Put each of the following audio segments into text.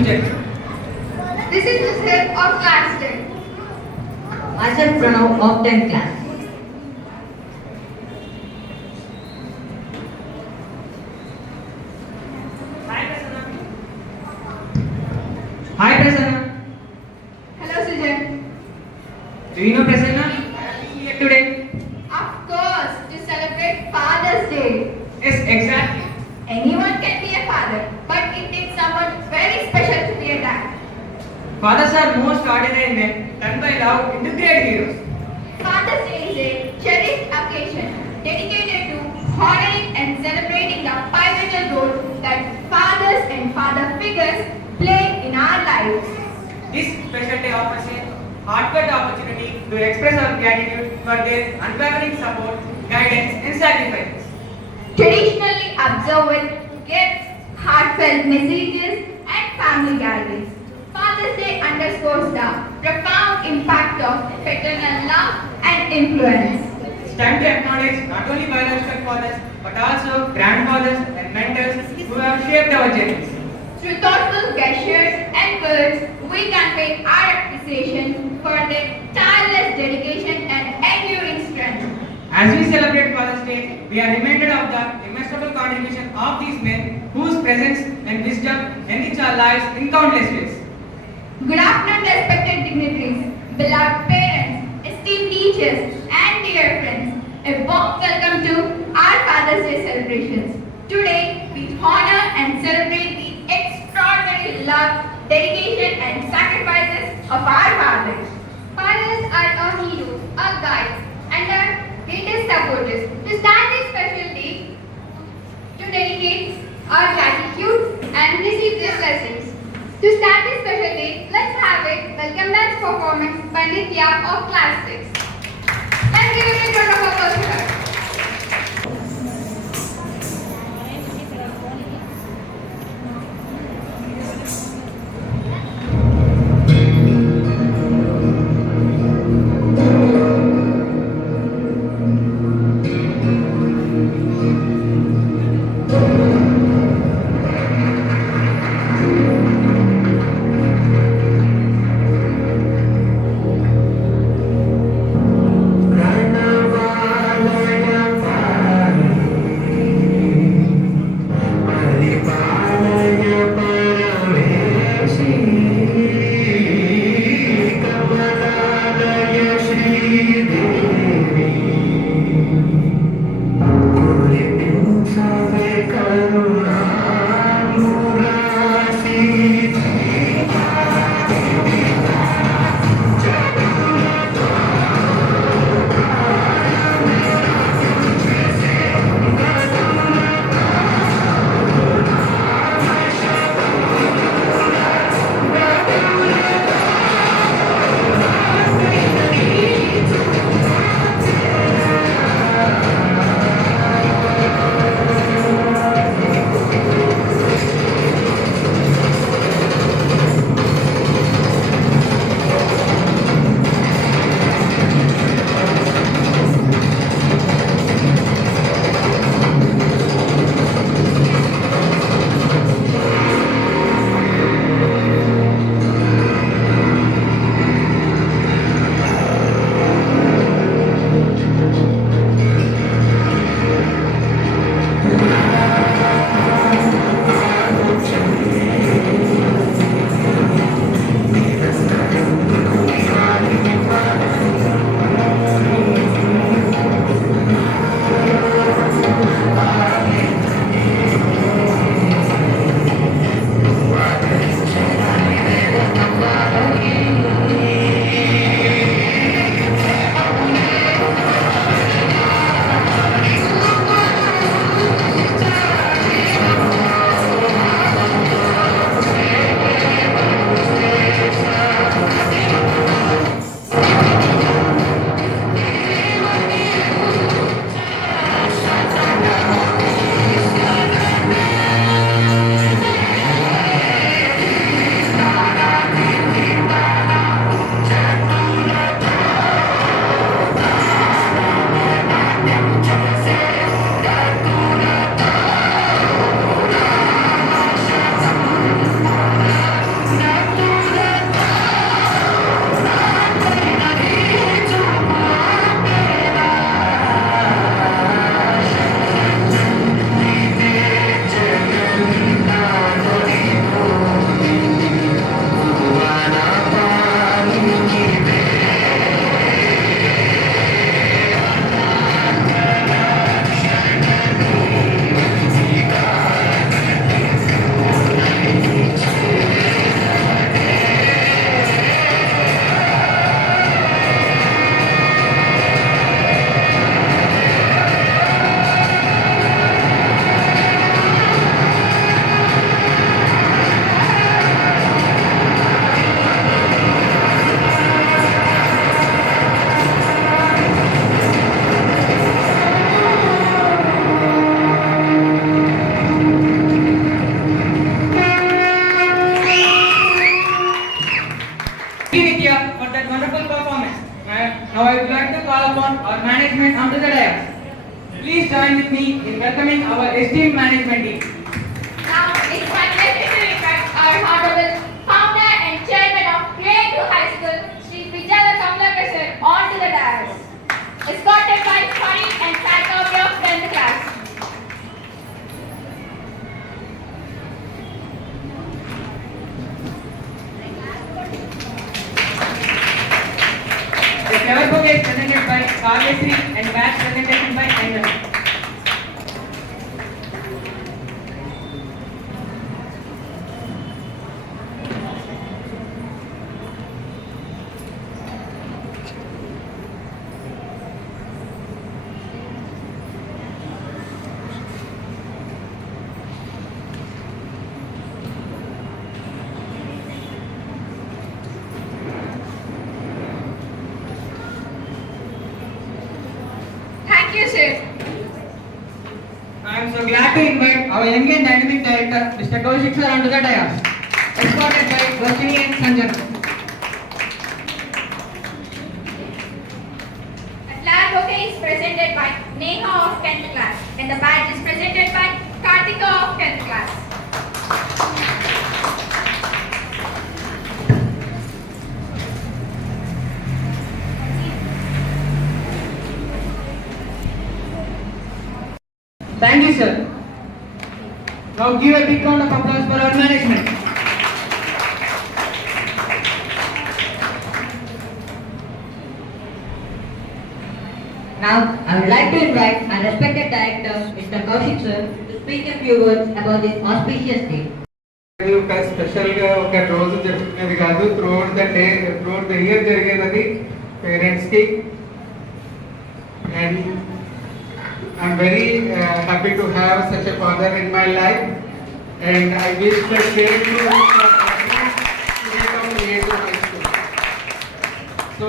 Sujat. This is the set of class 10. Myself Pranav of 10th class. Hi Prasanna. Hi Prasanna. Hello, Sujan. Do you know Prasanna? I am here today. Of course, to celebrate Father's Day. Yes, exactly. Anyone can be a father, but it takes someone very special to be a dad. Fathers are most ordinary men turned by love into great heroes. Father's Day is a cherished occasion dedicated to honoring and celebrating the pivotal role that fathers and father figures play in our lives. This special day offers a heartfelt opportunity to express our gratitude for their unwavering support, guidance, and sacrifices. Traditionally observed with gifts, heartfelt messages, and family gatherings. Father's Day underscores the profound impact of paternal love and influence. It's time to acknowledge not only biological fathers but also grandfathers and mentors who have shaped our journeys. Through thoughtful gestures and words, we convey our appreciation for their tireless dedication and enduring strength. As we celebrate Father's Day, we are reminded of the immeasurable contribution of these men whose presence and wisdom enrich our lives in countless ways. Good afternoon, respected dignitaries, beloved parents, esteemed teachers, and dear friends. A warm welcome to our Father's Day celebrations. Today, we honor and celebrate the extraordinary love, dedication, and sacrifices of our fathers. Fathers are our heroes, our guides, and our greatest supporters. To start this special day, to dedicate our gratitude and receive their blessings. To start this special day, let's have a welcome dance performance by Nitya of class 6. Let's give it a round of applause to her. Right now Please join with me in welcoming our esteemed management team. Now, it's my pleasure to invite our Honorable Founder and Chairman of Grade 2 High School, Sri Vijaya Kamlakar sir, onto the dais, escorted by funny and sad copy of 10th class. The flower bouquet is presented by Kavyasri and badge presentation by Angel. Thank you, sir. I am so glad to invite our young and dynamic director, Mr. Kaushik sir, onto the dais, escorted by Roshini and Sanjana. The flower bouquet is presented by Neha of 10th class and the badge is presented by Kartika of 10th class. Thank you, sir. Now give a big round of applause for our management. Now, I would like to invite our respected director, Mr. Kaushik sir, to speak a few words about this auspicious day. ఒక స్పెషల్గా ఒక రోజు జరుపుకునేది కాదు, throughout the year జరిగేది పేరెంట్స్కి. And I'm very happy to have such a father in my life and I wish the same to high school. So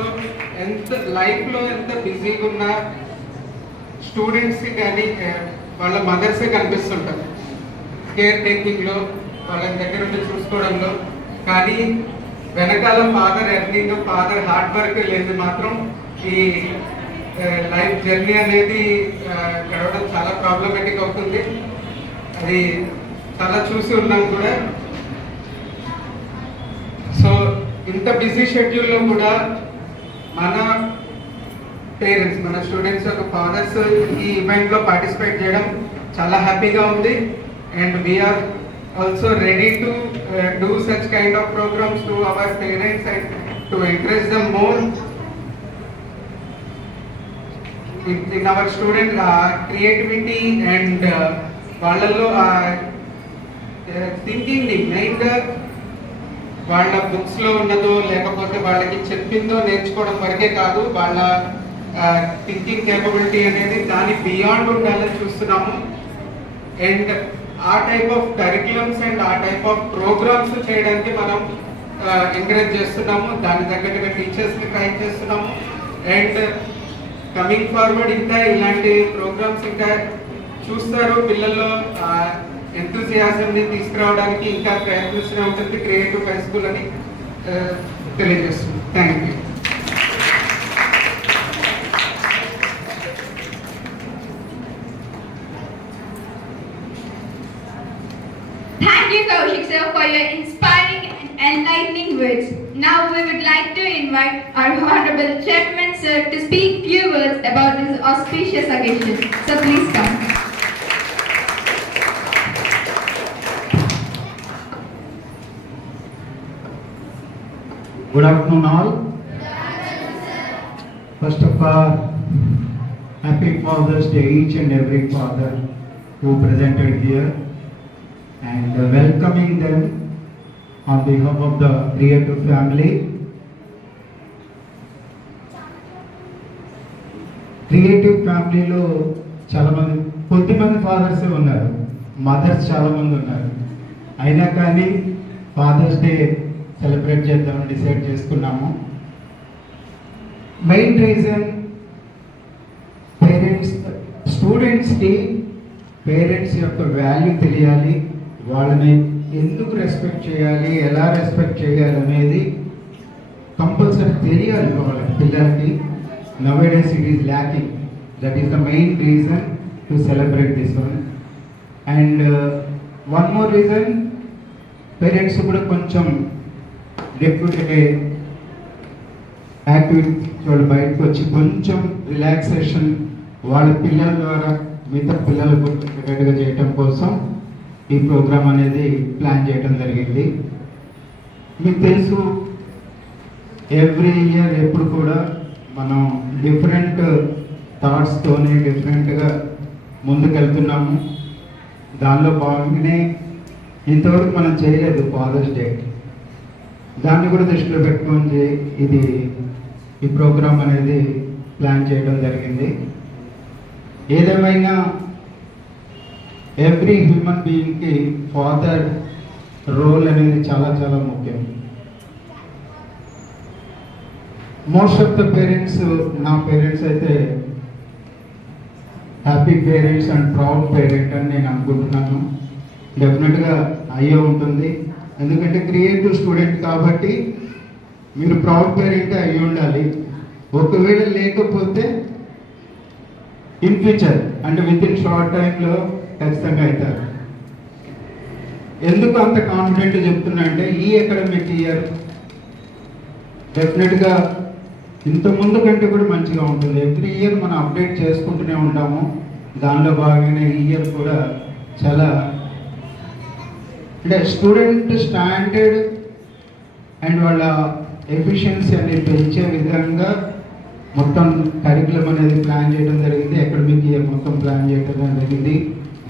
ఎంత లైఫ్లో ఎంత బిజీగా ఉన్న స్టూడెంట్స్కి కానీ వాళ్ళ మదర్సే కనిపిస్తుంటారు కేర్ టేకింగ్లో, వాళ్ళ దగ్గర ఉండి చూసుకోవడంలో. కానీ వెనకాల father earning, father hard work లేదు మాత్రం ఈ లైఫ్ జర్నీ అనేది గడవడం చాలా ప్రాబ్లమేటిక్ అవుతుంది. అది చాలా చూసి ఉన్నాం కూడా. సో ఇంత బిజీ షెడ్యూల్లో కూడా మన పేరెంట్స్, మన స్టూడెంట్స్ యొక్క ఫాదర్స్ ఈ ఈవెంట్లో పార్టిసిపేట్ చేయడం చాలా హ్యాపీగా ఉంది. And we're also ready to do such kind of programs to our parents and to encourage them more in our student creativity and వాళ్ళలో థింకింగ్ ని మెయిన్గా వాళ్ళ బుక్స్లో ఉన్నదో లేకపోతే వాళ్ళకి చెప్పిందో నేర్చుకోవడం వరకే కాదు, వాళ్ళ థింకింగ్ కేపబిలిటీ అనేది దాని బియాండ్ ఉండాలని చూస్తున్నాము. అండ్ ఆ టైప్ ఆఫ్ కరిక్యులమ్స్ అండ్ ఆ టైప్ ఆఫ్ ప్రోగ్రామ్స్ చేయడానికి మనం ఎంకరేజ్ చేస్తున్నాము. దాని తగ్గట్టుగా టీచర్స్ని ట్రైన్ చేస్తున్నాము. అండ్ కమింగ్ ఫార్వర్డ్ ఇంకా ఇలాంటి ప్రోగ్రామ్స్ ఇంకా చూస్తారు. పిల్లల్లో ఎంతూజియాజంని తీసుకురావడానికి ఇంకా ప్రయత్నిస్తూనే ఉంటుంది క్రియేటివ్ హై స్కూల్ అని తెలియజేస్తుంది. Thank you. Thank you, Kaushik sir, for your inspiring and enlightening words. Now we would like to invite our Honorable Chairman sir to speak few words about this auspicious occasion. So please come. Good afternoon all. First of all, happy Father's Day each and every father who presented here, and welcoming them on behalf of the Creative family. Creative ఫ్యామిలీలో చాలామంది కొద్దిమంది ఫాదర్సే ఉన్నారు, మదర్స్ చాలామంది ఉన్నారు. అయినా కానీ fathers day celebrate చేద్దామని డిసైడ్ చేసుకున్నాము. మెయిన్ రీజన్ పేరెంట్స్, స్టూడెంట్స్కి పేరెంట్స్ యొక్క వాల్యూ తెలియాలి, వాళ్ళని ఎందుకు రెస్పెక్ట్ చేయాలి, ఎలా రెస్పెక్ట్ చేయాలి అనేది కంపల్సరీ తెలియాలి వాళ్ళ పిల్లలకి. Nowadays it is lacking. That is the main reason to celebrate this one. And one more reason, parents కూడా కొంచెం డెప్యూటీ యాక్టివిటీ వాళ్ళు బయటకు వచ్చి కొంచెం రిలాక్సేషన్ వాళ్ళ పిల్లల ద్వారా మిగతా పిల్లలకు ఉండేటట్టుగా చేయటం కోసం ఈ ప్రోగ్రామ్ అనేది ప్లాన్ చేయడం జరిగింది. మీకు తెలుసు ఎవ్రీ ఇయర్ ఎప్పుడు కూడా మనం డిఫరెంట్ థాట్స్తోనే డిఫరెంట్గా ముందుకెళ్తున్నాము. దానిలో భాగంగానే ఇంతవరకు మనం చేయలేదు ఫాదర్స్ డే. దాన్ని కూడా దృష్టిలో పెట్టుకొని ఈ ప్రోగ్రామ్ అనేది ప్లాన్ చేయడం జరిగింది. ఏదేమైనా ఎవ్రీ హ్యూమన్ బీయింగ్కి ఫాదర్ రోల్ అనేది చాలా చాలా ముఖ్యం. మోస్ట్ ఆఫ్ ద పేరెంట్స్, నా పేరెంట్స్ అయితే happy parents and proud parent అని నేను అనుకుంటున్నాను. డెఫినెట్గా అయ్యే ఉంటుంది, ఎందుకంటే క్రియేటివ్ స్టూడెంట్ కాబట్టి మీరు ప్రౌడ్ పేరెంట్ అయ్యి ఉండాలి. ఒకవేళ లేకపోతే ఇన్ ఫ్యూచర్ అంటే విత్ ఇన్ షార్ట్ టైంలో ఖచ్చితంగా అవుతారు. ఎందుకు అంత కాన్ఫిడెంట్ చెప్తున్నా అంటే ఈ అకాడమిక్ ఇయర్ డెఫినెట్గా ఇంతకుముందు కంటే కూడా మంచిగా ఉంటుంది. ఎవ్రీ ఇయర్ మనం అప్డేట్ చేసుకుంటూనే ఉంటాము. దానిలో భాగంగా ఈ ఇయర్ కూడా చాలా అంటే స్టూడెంట్ స్టాండర్డ్ అండ్ వాళ్ళ ఎఫిషియన్సీ అనేది పెంచే విధంగా మొత్తం కరికులం అనేది ప్లాన్ చేయడం జరిగింది. అకాడమిక్ ఇయర్ మొత్తం ప్లాన్ చేయడం జరిగింది.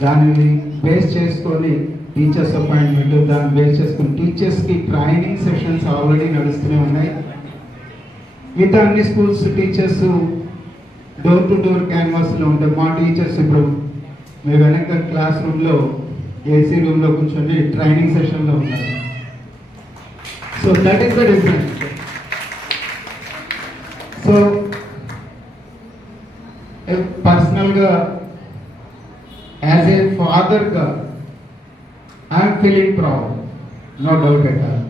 దానిని బేస్ చేసుకొని టీచర్స్ అపాయింట్మెంట్, దాన్ని బేస్ చేసుకొని టీచర్స్కి ట్రైనింగ్ సెషన్స్ ఆల్రెడీ నడుస్తూనే ఉన్నాయి. మిగతా అన్ని schools teachers door to door క్యాన్వాస్లో ఉంటాయి. మా టీచర్స్ ఇప్పుడు మీ వెనక క్లాస్ రూమ్లో ఏసీ రూమ్లో కూర్చొని ట్రైనింగ్ సెషన్లో ఉన్నారు. So that is the difference. So పర్సనల్గా యాజ్ ఏ ఫాదర్గా I'm feeling proud, no doubt at all.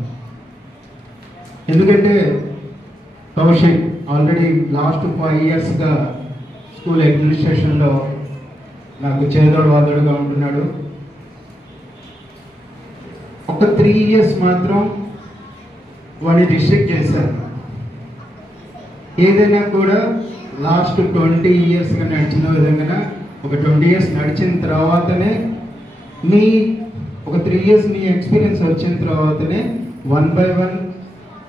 ఎందుకంటే కౌశిక్ ఆల్రెడీ లాస్ట్ 5 yearsగా స్కూల్ అడ్మినిస్ట్రేషన్లో నాకు చేదోడు వాదోడుగా ఉంటున్నాడు. ఒక 3 years మాత్రం వాడిని రిస్ట్రిక్ట్ చేశారు. ఏదైనా కూడా లాస్ట్ 20 yearsగా నడిచిన విధంగా ఒక 20 years నడిచిన తర్వాతనే ఒక 3 years మీ ఎక్స్పీరియన్స్ వచ్చిన తర్వాతనే 1 by 1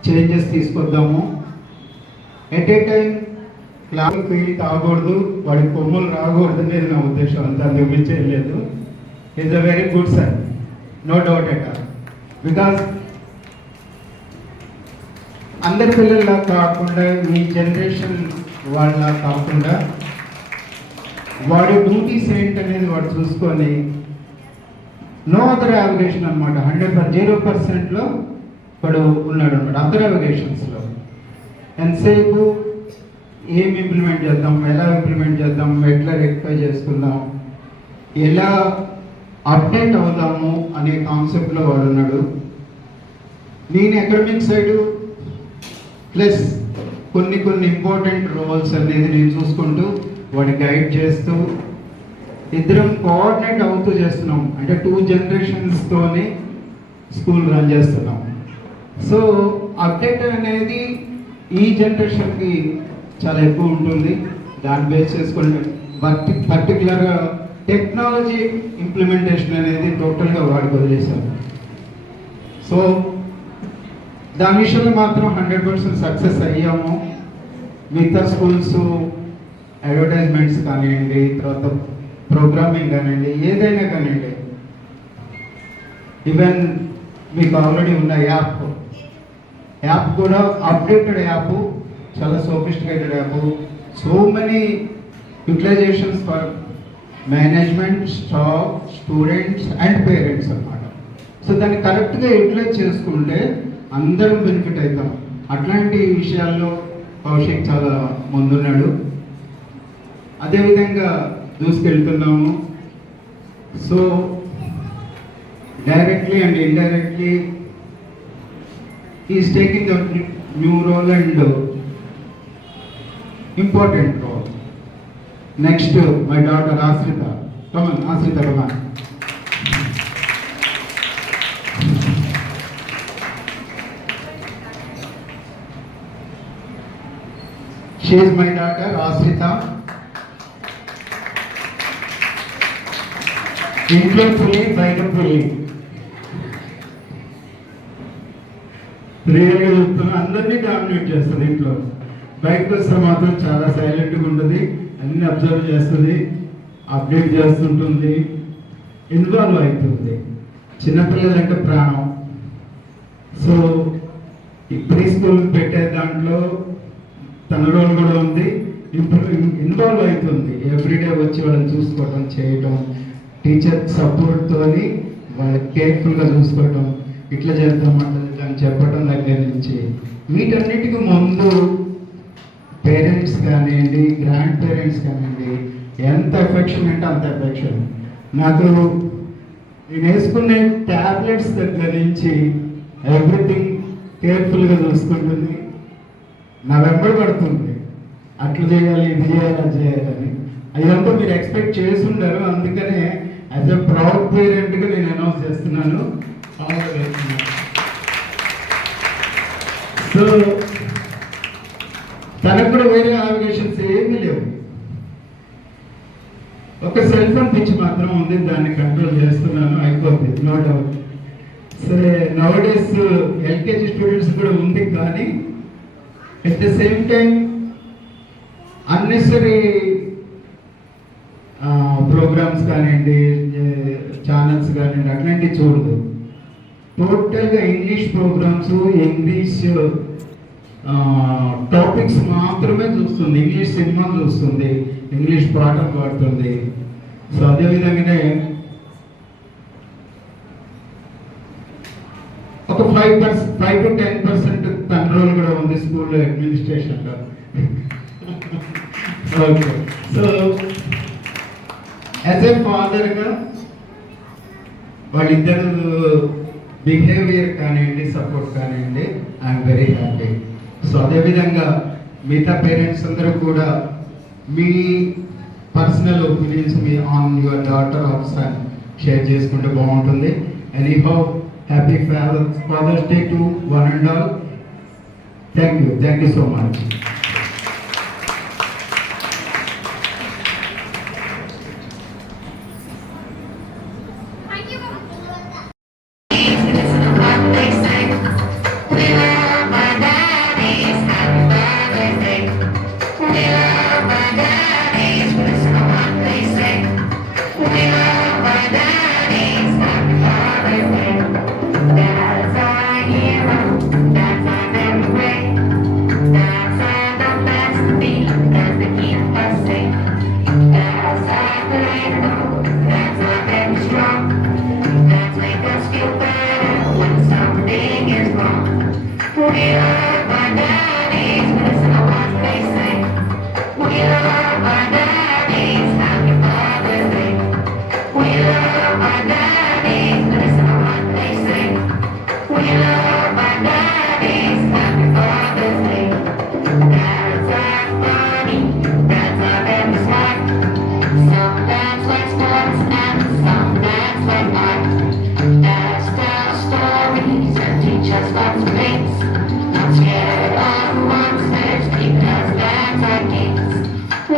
చేంజెస్ తీసుకొద్దాము. At a time class feel కాకూడదు, వాడి కొమ్ములు రాకూడదు అనేది నా ఉద్దేశం. అంతా చూపించలేదు. Is a very good son, no doubt at all. Because అందరి పిల్లల్లా కాకుండా మీ జనరేషన్ వాళ్ళ కాకుండా వాడి డ్యూటీస్ ఏంటనేది వాడు చూసుకొని నో అదర్ యావిగేషన్ అనమాట. 0%లో వాడు ఉన్నాడు అనమాట అదర్ యావిగేషన్స్లో. ఎంతసేపు ఏం ఇంప్లిమెంట్ చేద్దాం, ఎలా ఇంప్లిమెంట్ చేద్దాం, ఎట్లా రెక్టిఫై చేసుకుందాం, ఎలా అప్డేట్ అవుదాము అనే కాన్సెప్ట్లో వాడు ఉన్నాడు. నేను అకాడమిక్ సైడు ప్లస్ కొన్ని ఇంపార్టెంట్ రోల్స్ అనేది నేను చూసుకుంటూ వాడిని గైడ్ చేస్తూ ఇద్దరం కోఆర్డినేట్ అవుతూ చేస్తున్నాం. అంటే 2 generationస్తోనే స్కూల్ రన్ చేస్తున్నాం. సో అప్డేట్ అనేది ఈ జనరేషన్కి చాలా ఎక్కువ ఉంటుంది. దాన్ని బేస్ చేసుకుని పర్టికులర్గా టెక్నాలజీ ఇంప్లిమెంటేషన్ అనేది టోటల్గా వాడికి వదిలేశారు. సో దాని విషయంలో మాత్రం 100% సక్సెస్ అయ్యాము. మిగతా స్కూల్స్ అడ్వర్టైజ్మెంట్స్ కానివ్వండి, తర్వాత ప్రోగ్రామింగ్ కానివ్వండి, ఏదైనా కానివ్వండి, ఈవెన్ మీకు ఆల్రెడీ ఉన్న యాప్ కూడా అప్డేటెడ్ యాప్, చాలా sophisticated app. So many utilisations for management, staff, students and parents అన్నమాట. సో దాన్ని కరెక్ట్గా యూటిలైజ్ చేసుకుంటే అందరం బెనిఫిట్ అవుతాం. అట్లాంటి విషయాల్లో కౌశిక్ చాలా ముందున్నాడు. అదేవిధంగా దూసుకెళ్తున్నాము. So directly and indirectly is taking the new role and important role. Next, my daughter Asrita. Come on, Asrita, come on. She is my daughter Asrita. ఇంట్లో పులి బయట పులి రియల్గా చెప్తున్నా, అందరినీ డామినేట్ చేస్తుంది ఇంట్లో. బయటకు వస్తే మాత్రం చాలా సైలెంట్గా ఉంటుంది, అన్ని అబ్జర్వ్ చేస్తుంది, అప్డేట్ చేస్తుంటుంది, ఇన్వాల్వ్ అవుతుంది. చిన్నపిల్లలంటే ప్రాణం. సో ఈ ప్రీ స్కూల్ పెట్టే దాంట్లో తన రోల్ కూడా ఉంది, ఇన్వాల్వ్ అవుతుంది. ఎవ్రీడే వచ్చి వాళ్ళని చూసుకోవడం, చేయడం, టీచర్ సపోర్ట్తోని వాళ్ళకి కేర్ఫుల్గా చూసుకోవడం, ఇట్లా చేద్దాం అట్లా అని చెప్పడం దగ్గర నుంచి వీటన్నిటికీ ముందు పేరెంట్స్ కానివ్వండి, గ్రాండ్ పేరెంట్స్ కానివ్వండి, ఎంత ఎఫెక్షన్ అంటే అంత ఎఫెక్షన్. నాకు నేను వేసుకునే ట్యాబ్లెట్స్ దగ్గర నుంచి ఎవ్రీథింగ్ కేర్ఫుల్గా చూసుకుంటుంది, నా వెంబడి పడుతుంది. అట్లా చేయాలి, ఇది చేయాలి, అది చేయాలని. అదంతా మీరు ఎక్స్పెక్ట్ చేసి ఉండరు. అందుకనే యాజ్ ఎ ప్రౌడ్ పేరెంట్గా నేను అనౌన్స్ చేస్తున్నాను. సో తనకు కూడా వేరే ఆబ్లిగేషన్స్ ఏమీ లేవు. ఒక సెల్ ఫోన్ పిచ్చి మాత్రం ఉంది, దాన్ని కంట్రోల్ చేస్తున్నాను, అయిపోతుంది, నో డౌట్. సరే, నవడేస్ ఎల్కేజీ స్టూడెంట్స్ కూడా ఉంది, కానీ at the same time unnecessary programmes కానివ్వండి, ఛానల్స్ కానివ్వండి, అట్లాంటివి చూడదు. టోటల్గా ఇంగ్లీష్ ప్రోగ్రామ్స్, ఇంగ్లీష్ టాపిక్స్ మాత్రమే చూస్తుంది, ఇంగ్లీష్ సినిమాలు చూస్తుంది, ఇంగ్లీష్ పాటలు పాడుతుంది. సో అదేవిధంగానే ఒక 5 to 10% కంట్రోల్ కూడా ఉంది స్కూల్లో, అడ్మినిస్ట్రేషన్లో. ఓకే, సో యాజ్ ఏ ఫాదర్గా వాళ్ళిద్దరు బిహేవియర్ కానివ్వండి, సపోర్ట్ కానివ్వండి, ఐఎమ్ వెరీ హ్యాపీ. సో అదేవిధంగా మిగతా పేరెంట్స్ అందరూ కూడా మీ పర్సనల్ ఒపీనియన్స్ మీ on your daughter or son share చేసుకుంటే బాగుంటుంది. Anyhow, happy father's day to one and all. Thank you so much.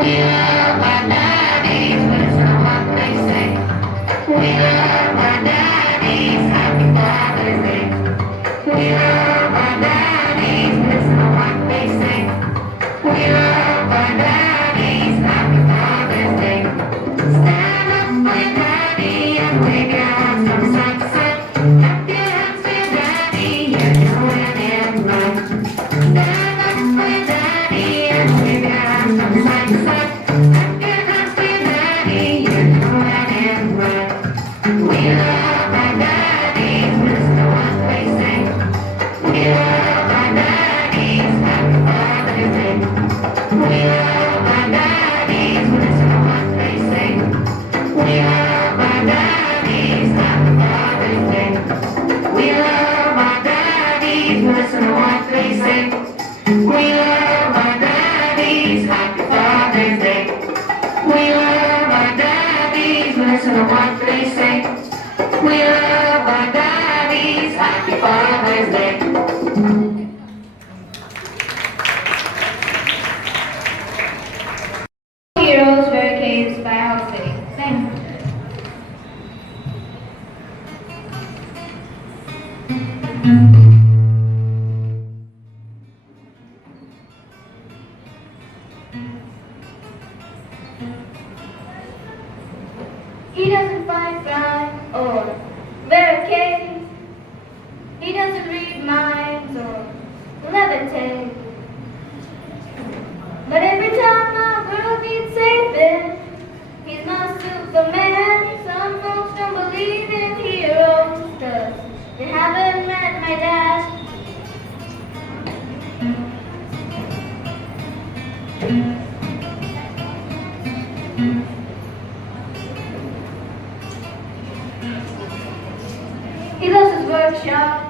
We love our daddies, but it's not what they say. We love Happy Father's Day. Heroes Wear Capes by House City. Thank you. He doesn't fight crime or wear a cape. He doesn't read minds or levitate. But every time our world needs saving, he's my Superman. Some folks don't believe in heroes, 'cause they haven't met my dad. He loves his workshop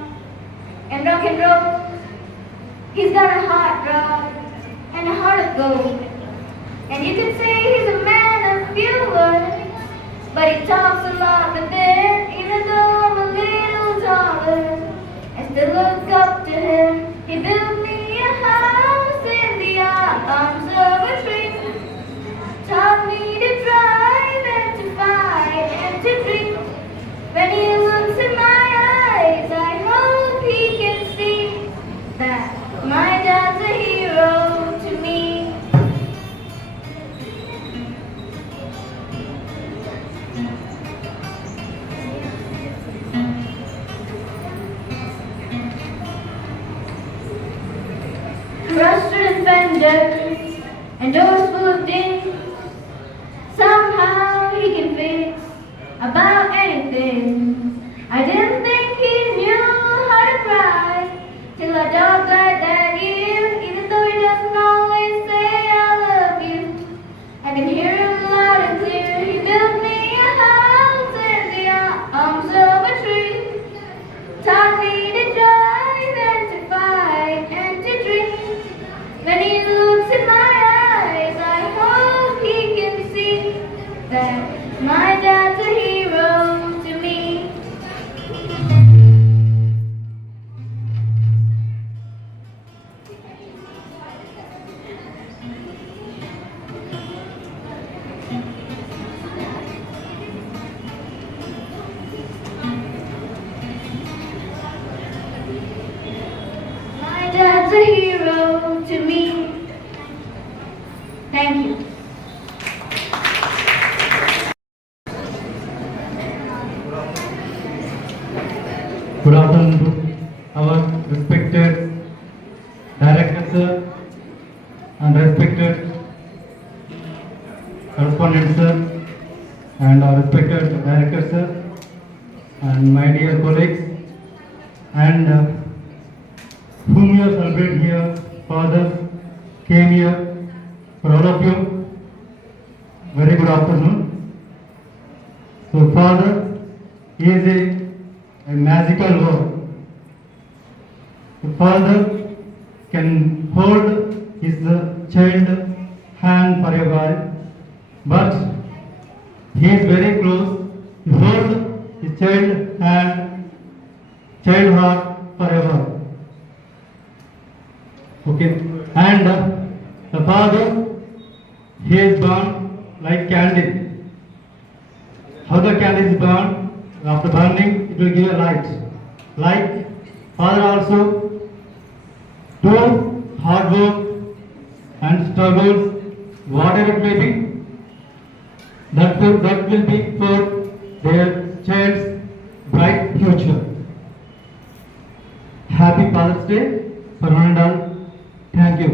and rock and roll. He's got a hot rod and a heart of gold. And you could say he's a man of few words, but he talks a lot within. Even though I'm a little taller, I still look up to him. He built me a house in the arms of a tree, taught me to drive and to fight and to dream. When he looks in my eyes, I hope he can see that my dad's a hero to me. Rusted fenders and doors full of dings. Somehow he can fix about anything. I didn't think he knew how to cry till our dog died that year. Even though he doesn't always say I love you, I can hear him loud and clear. He built me a house in the arms of a tree, taught me to drive and to fight and to dream. When he looks in my eyes, I hope he can see that my dad's a hero to me. My dad's a hero to me. Thank you. Good afternoon to our respected director sir and respected correspondent sir and our respected director sir and my dear colleagues and whom you have celebrated here, fathers came here for all of you. Very good afternoon. So father is a magical word. The father can hold his child hand for a while, but he is very close. He holds his child hand, child heart forever. Okay, and the father, he is born like candle. How the candle is burned? After burning, it will give a light. Like father also do hard work and struggles, whatever it may be, that will be for their child's bright future. Happy Father's Day for one and all. Thank you.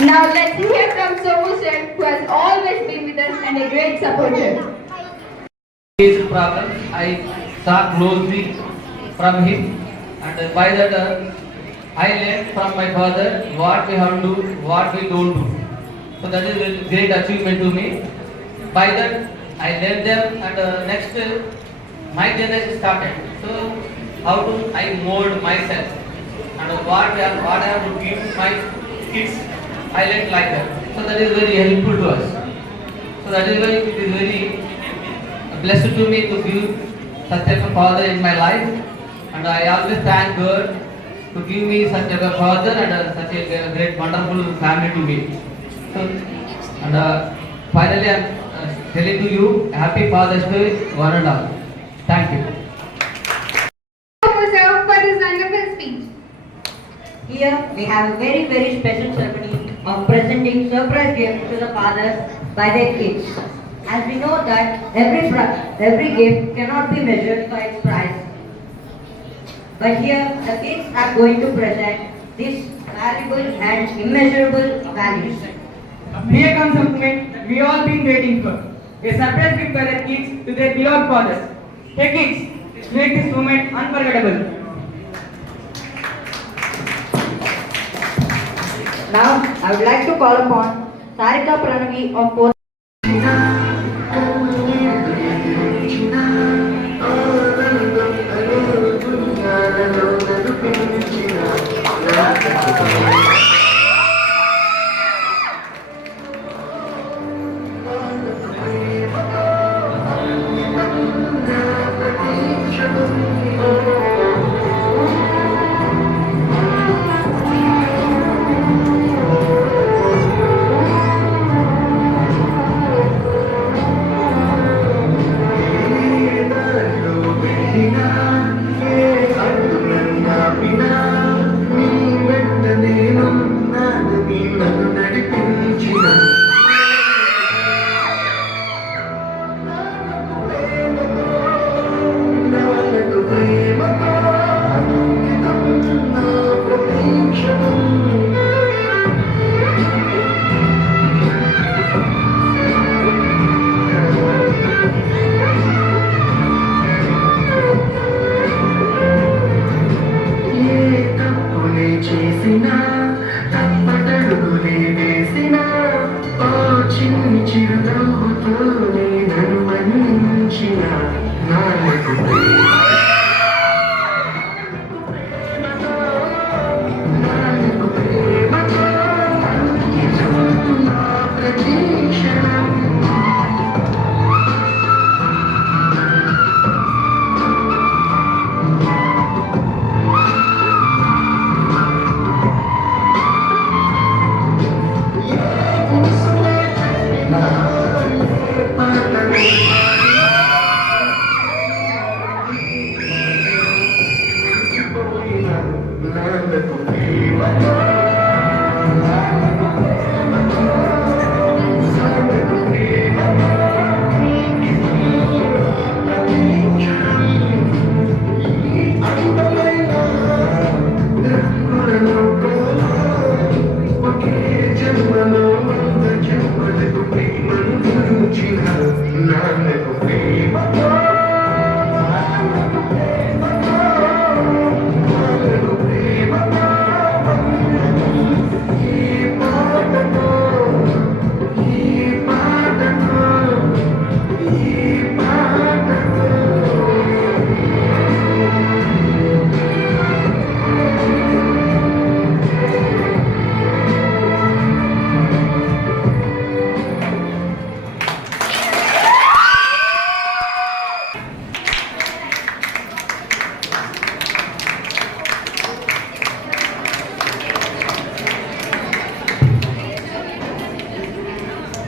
Now let's hear from Somu sir, who has always been with us and a great supporter. His problems, I saw closely from him, and by that I learned from my father what we have to do, what we don't do. So that is a great achievement to me. By that I learned them, and next my generation started. So how to I mold myself, and what I have to give my kids, I learned like that. So that is very helpful to us. So that is why it is very blessed to me to give such a father in my life, and I always thank God to give me such a father and such a great wonderful family to me. So, and finally I am telling to you happy Father's Day, one and all. Thank you. Somu sir for his wonderful speech. Here we have a very special ceremony of presenting surprise gifts to the fathers by their kids. As we know that every gift cannot be measured by its price. But here the kids are going to present these valuable and immeasurable values. Here comes a moment we all been waiting for. A surprise gift by the kids to their beloved fathers. Hey kids, make this moment unforgettable. Now I would like to call upon Sarika Pranavi of 4th.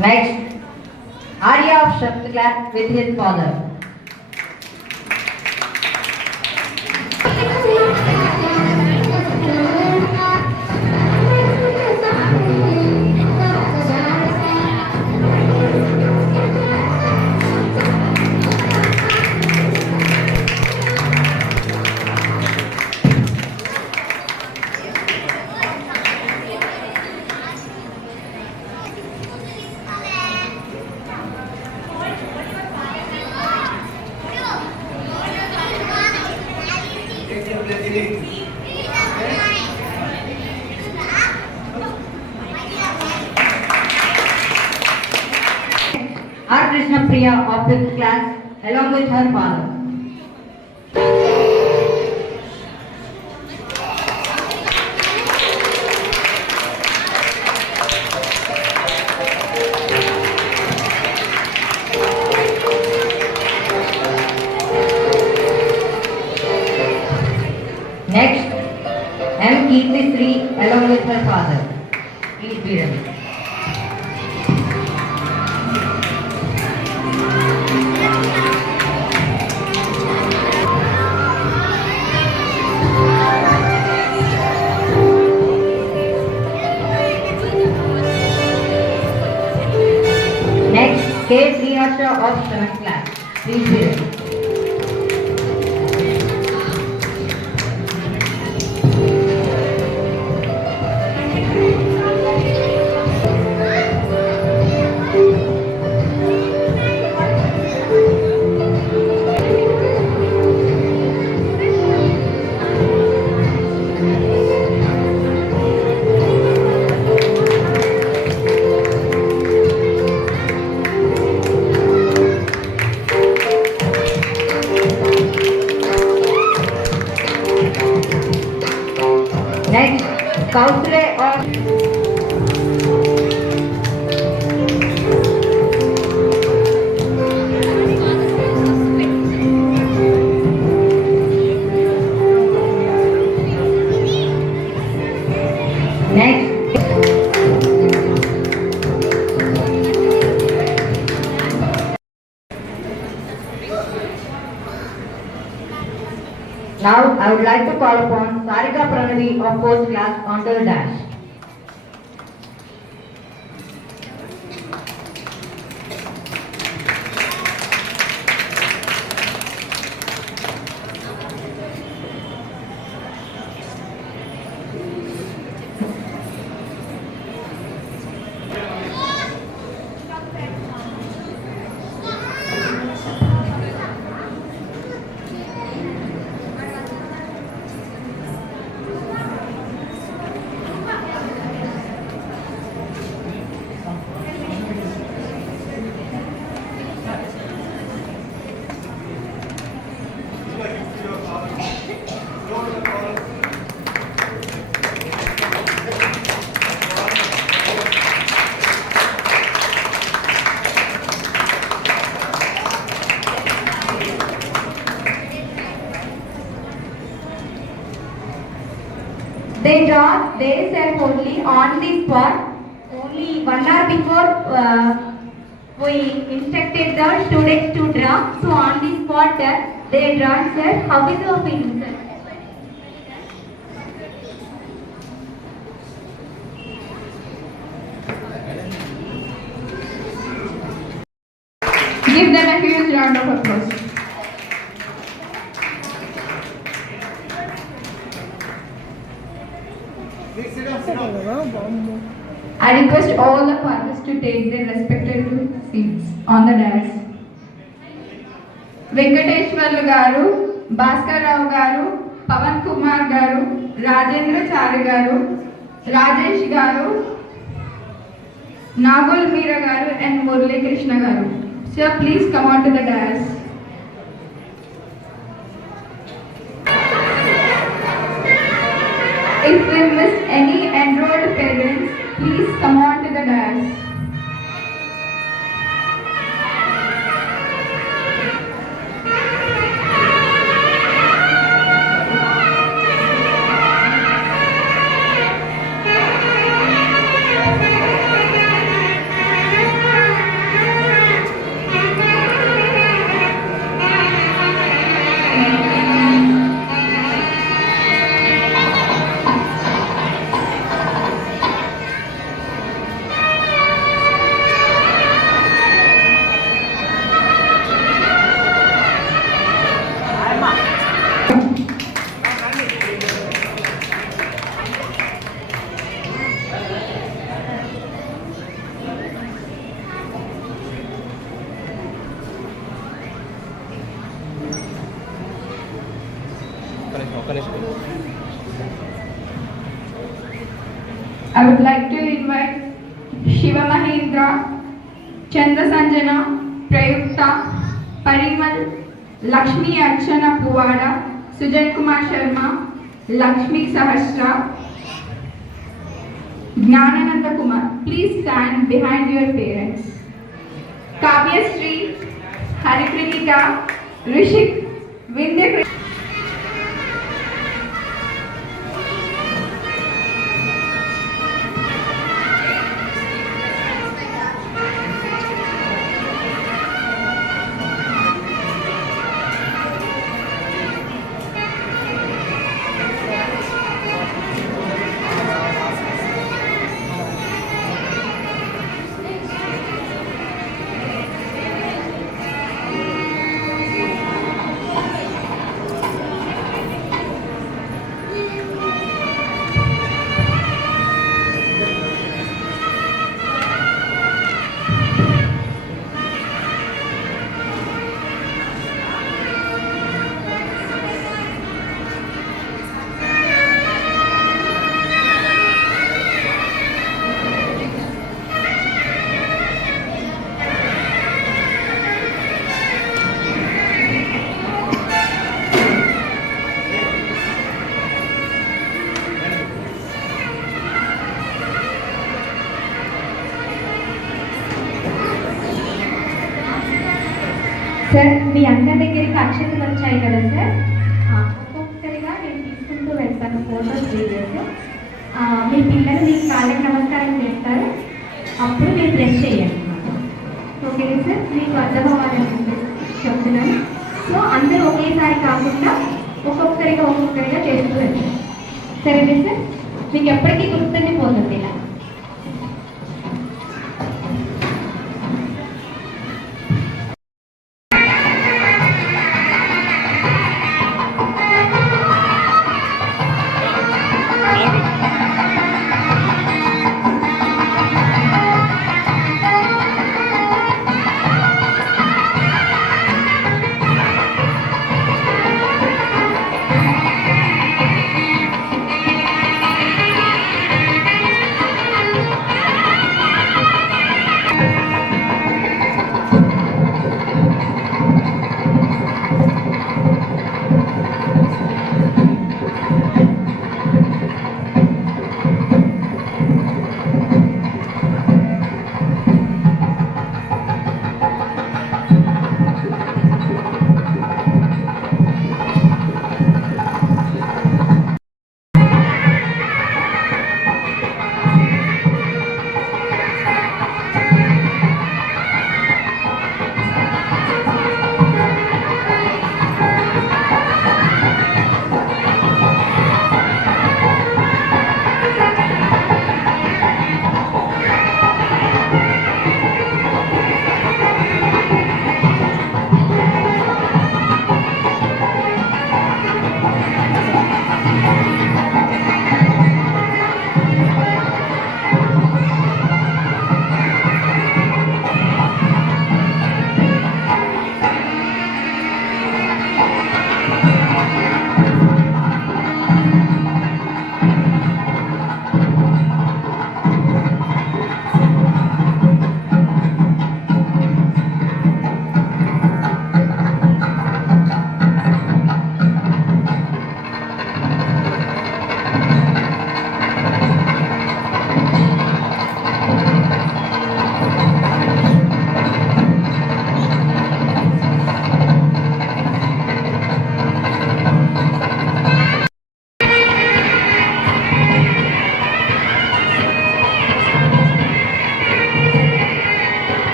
Next, Arya of 7th class with his father. Krishna Priya of 5th class along with her father. Next, M. Kirti Sri along with her father. Please be ready. Next, K. Srihasha of 7th class. Please be ready. Next, Kausale of Next, now I would like to call upon Sarika Pranadi of 4th class onto the dash. They draw their ceremony on the spot. Only 1 hour before we instructed the students to draw. So on the spot they draw, sir. How is your feeling, sir? Give them a huge round of applause. I request all the fathers to take their respective seats on the dais. Venkateswarlu గారు, భాస్కర్ రావు గారు, పవన్ కుమార్ గారు, రాజేంద్ర చారి గారు, రాజేష్ గారు, నాగుల్ మీరా గారు and మురళీ కృష్ణ గారు. Sir, please come on to the dais. If we miss any enrolled parents, please come on to the dais. I would like to invite Shiva Mahindra, Chanda Sanjana, Prayukta, Parimal, Lakshmi Archana Puvada, Sujan Kumar Sharma, Lakshmi Sahasra, Gnanananda Kumar. Please stand behind your parents. Kavya Sri, Harikritika, Rishik, Vindya. Sir మీ అందరి దగ్గరికి అక్షతలు వచ్చాయి కదా సార్ ఒక్కొక్కరిగా నేను తీసుకుంటూ వెళ్తాను ఫోటోస్ వీడియోస్ మీ పిల్లలు మీ కాళ్ళకి నమస్కారం చేస్తారు అప్పుడు మీరు ప్రెస్ చేయండి ఓకే సార్ మీకు అర్థం అవ్వాలని చెప్తున్నాను సో అందరూ ఒకేసారి కాకుండా ఒక్కొక్కరిగా చేస్తూ వెళ్తారు సరేనా సార్ మీకు ఎప్పటికీ గుర్తుండిపోతుంది ఇలా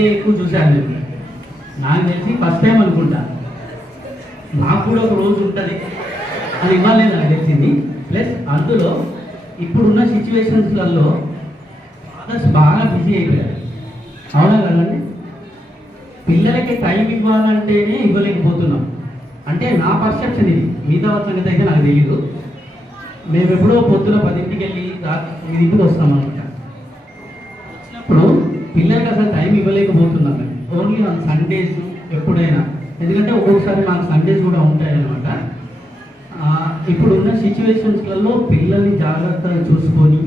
మీకే ఎక్కువ చూశాను నేను. నాకు తెలిసి ఫస్ట్ టైం అనుకుంటా. నాకు కూడా ఒక రోజు ఉంటుంది అది ఇవ్వాలి నాకు తెలిసింది. ప్లస్ అందులో ఇప్పుడున్న సిచ్యువేషన్స్లలో ఫాదర్స్ బాగా బిజీ అయిపోయారు. అవునా కదండి? పిల్లలకి టైం ఇవ్వాలంటేనే ఇవ్వలేకపోతున్నాం. అంటే నా పర్సెప్షన్ ఇది, మిగతా సంగతి అయితే నాకు తెలియదు. మేము ఎప్పుడో పొద్దున 10ంటికి వెళ్ళి రాత్రి 8ంటికి వస్తాం అనమాట. వచ్చినప్పుడు పిల్లలకి అసలు టైం ఇవ్వలేకపోతున్నాం మేము. ఓన్లీ ఆన్ సండేస్ ఎప్పుడైనా, ఎందుకంటే ఒక్కొక్కసారి మాకు సండేస్ కూడా ఉంటాయి అన్నమాట. ఇప్పుడున్న సిచ్యువేషన్స్లలో పిల్లల్ని జాగ్రత్తగా చూసుకొని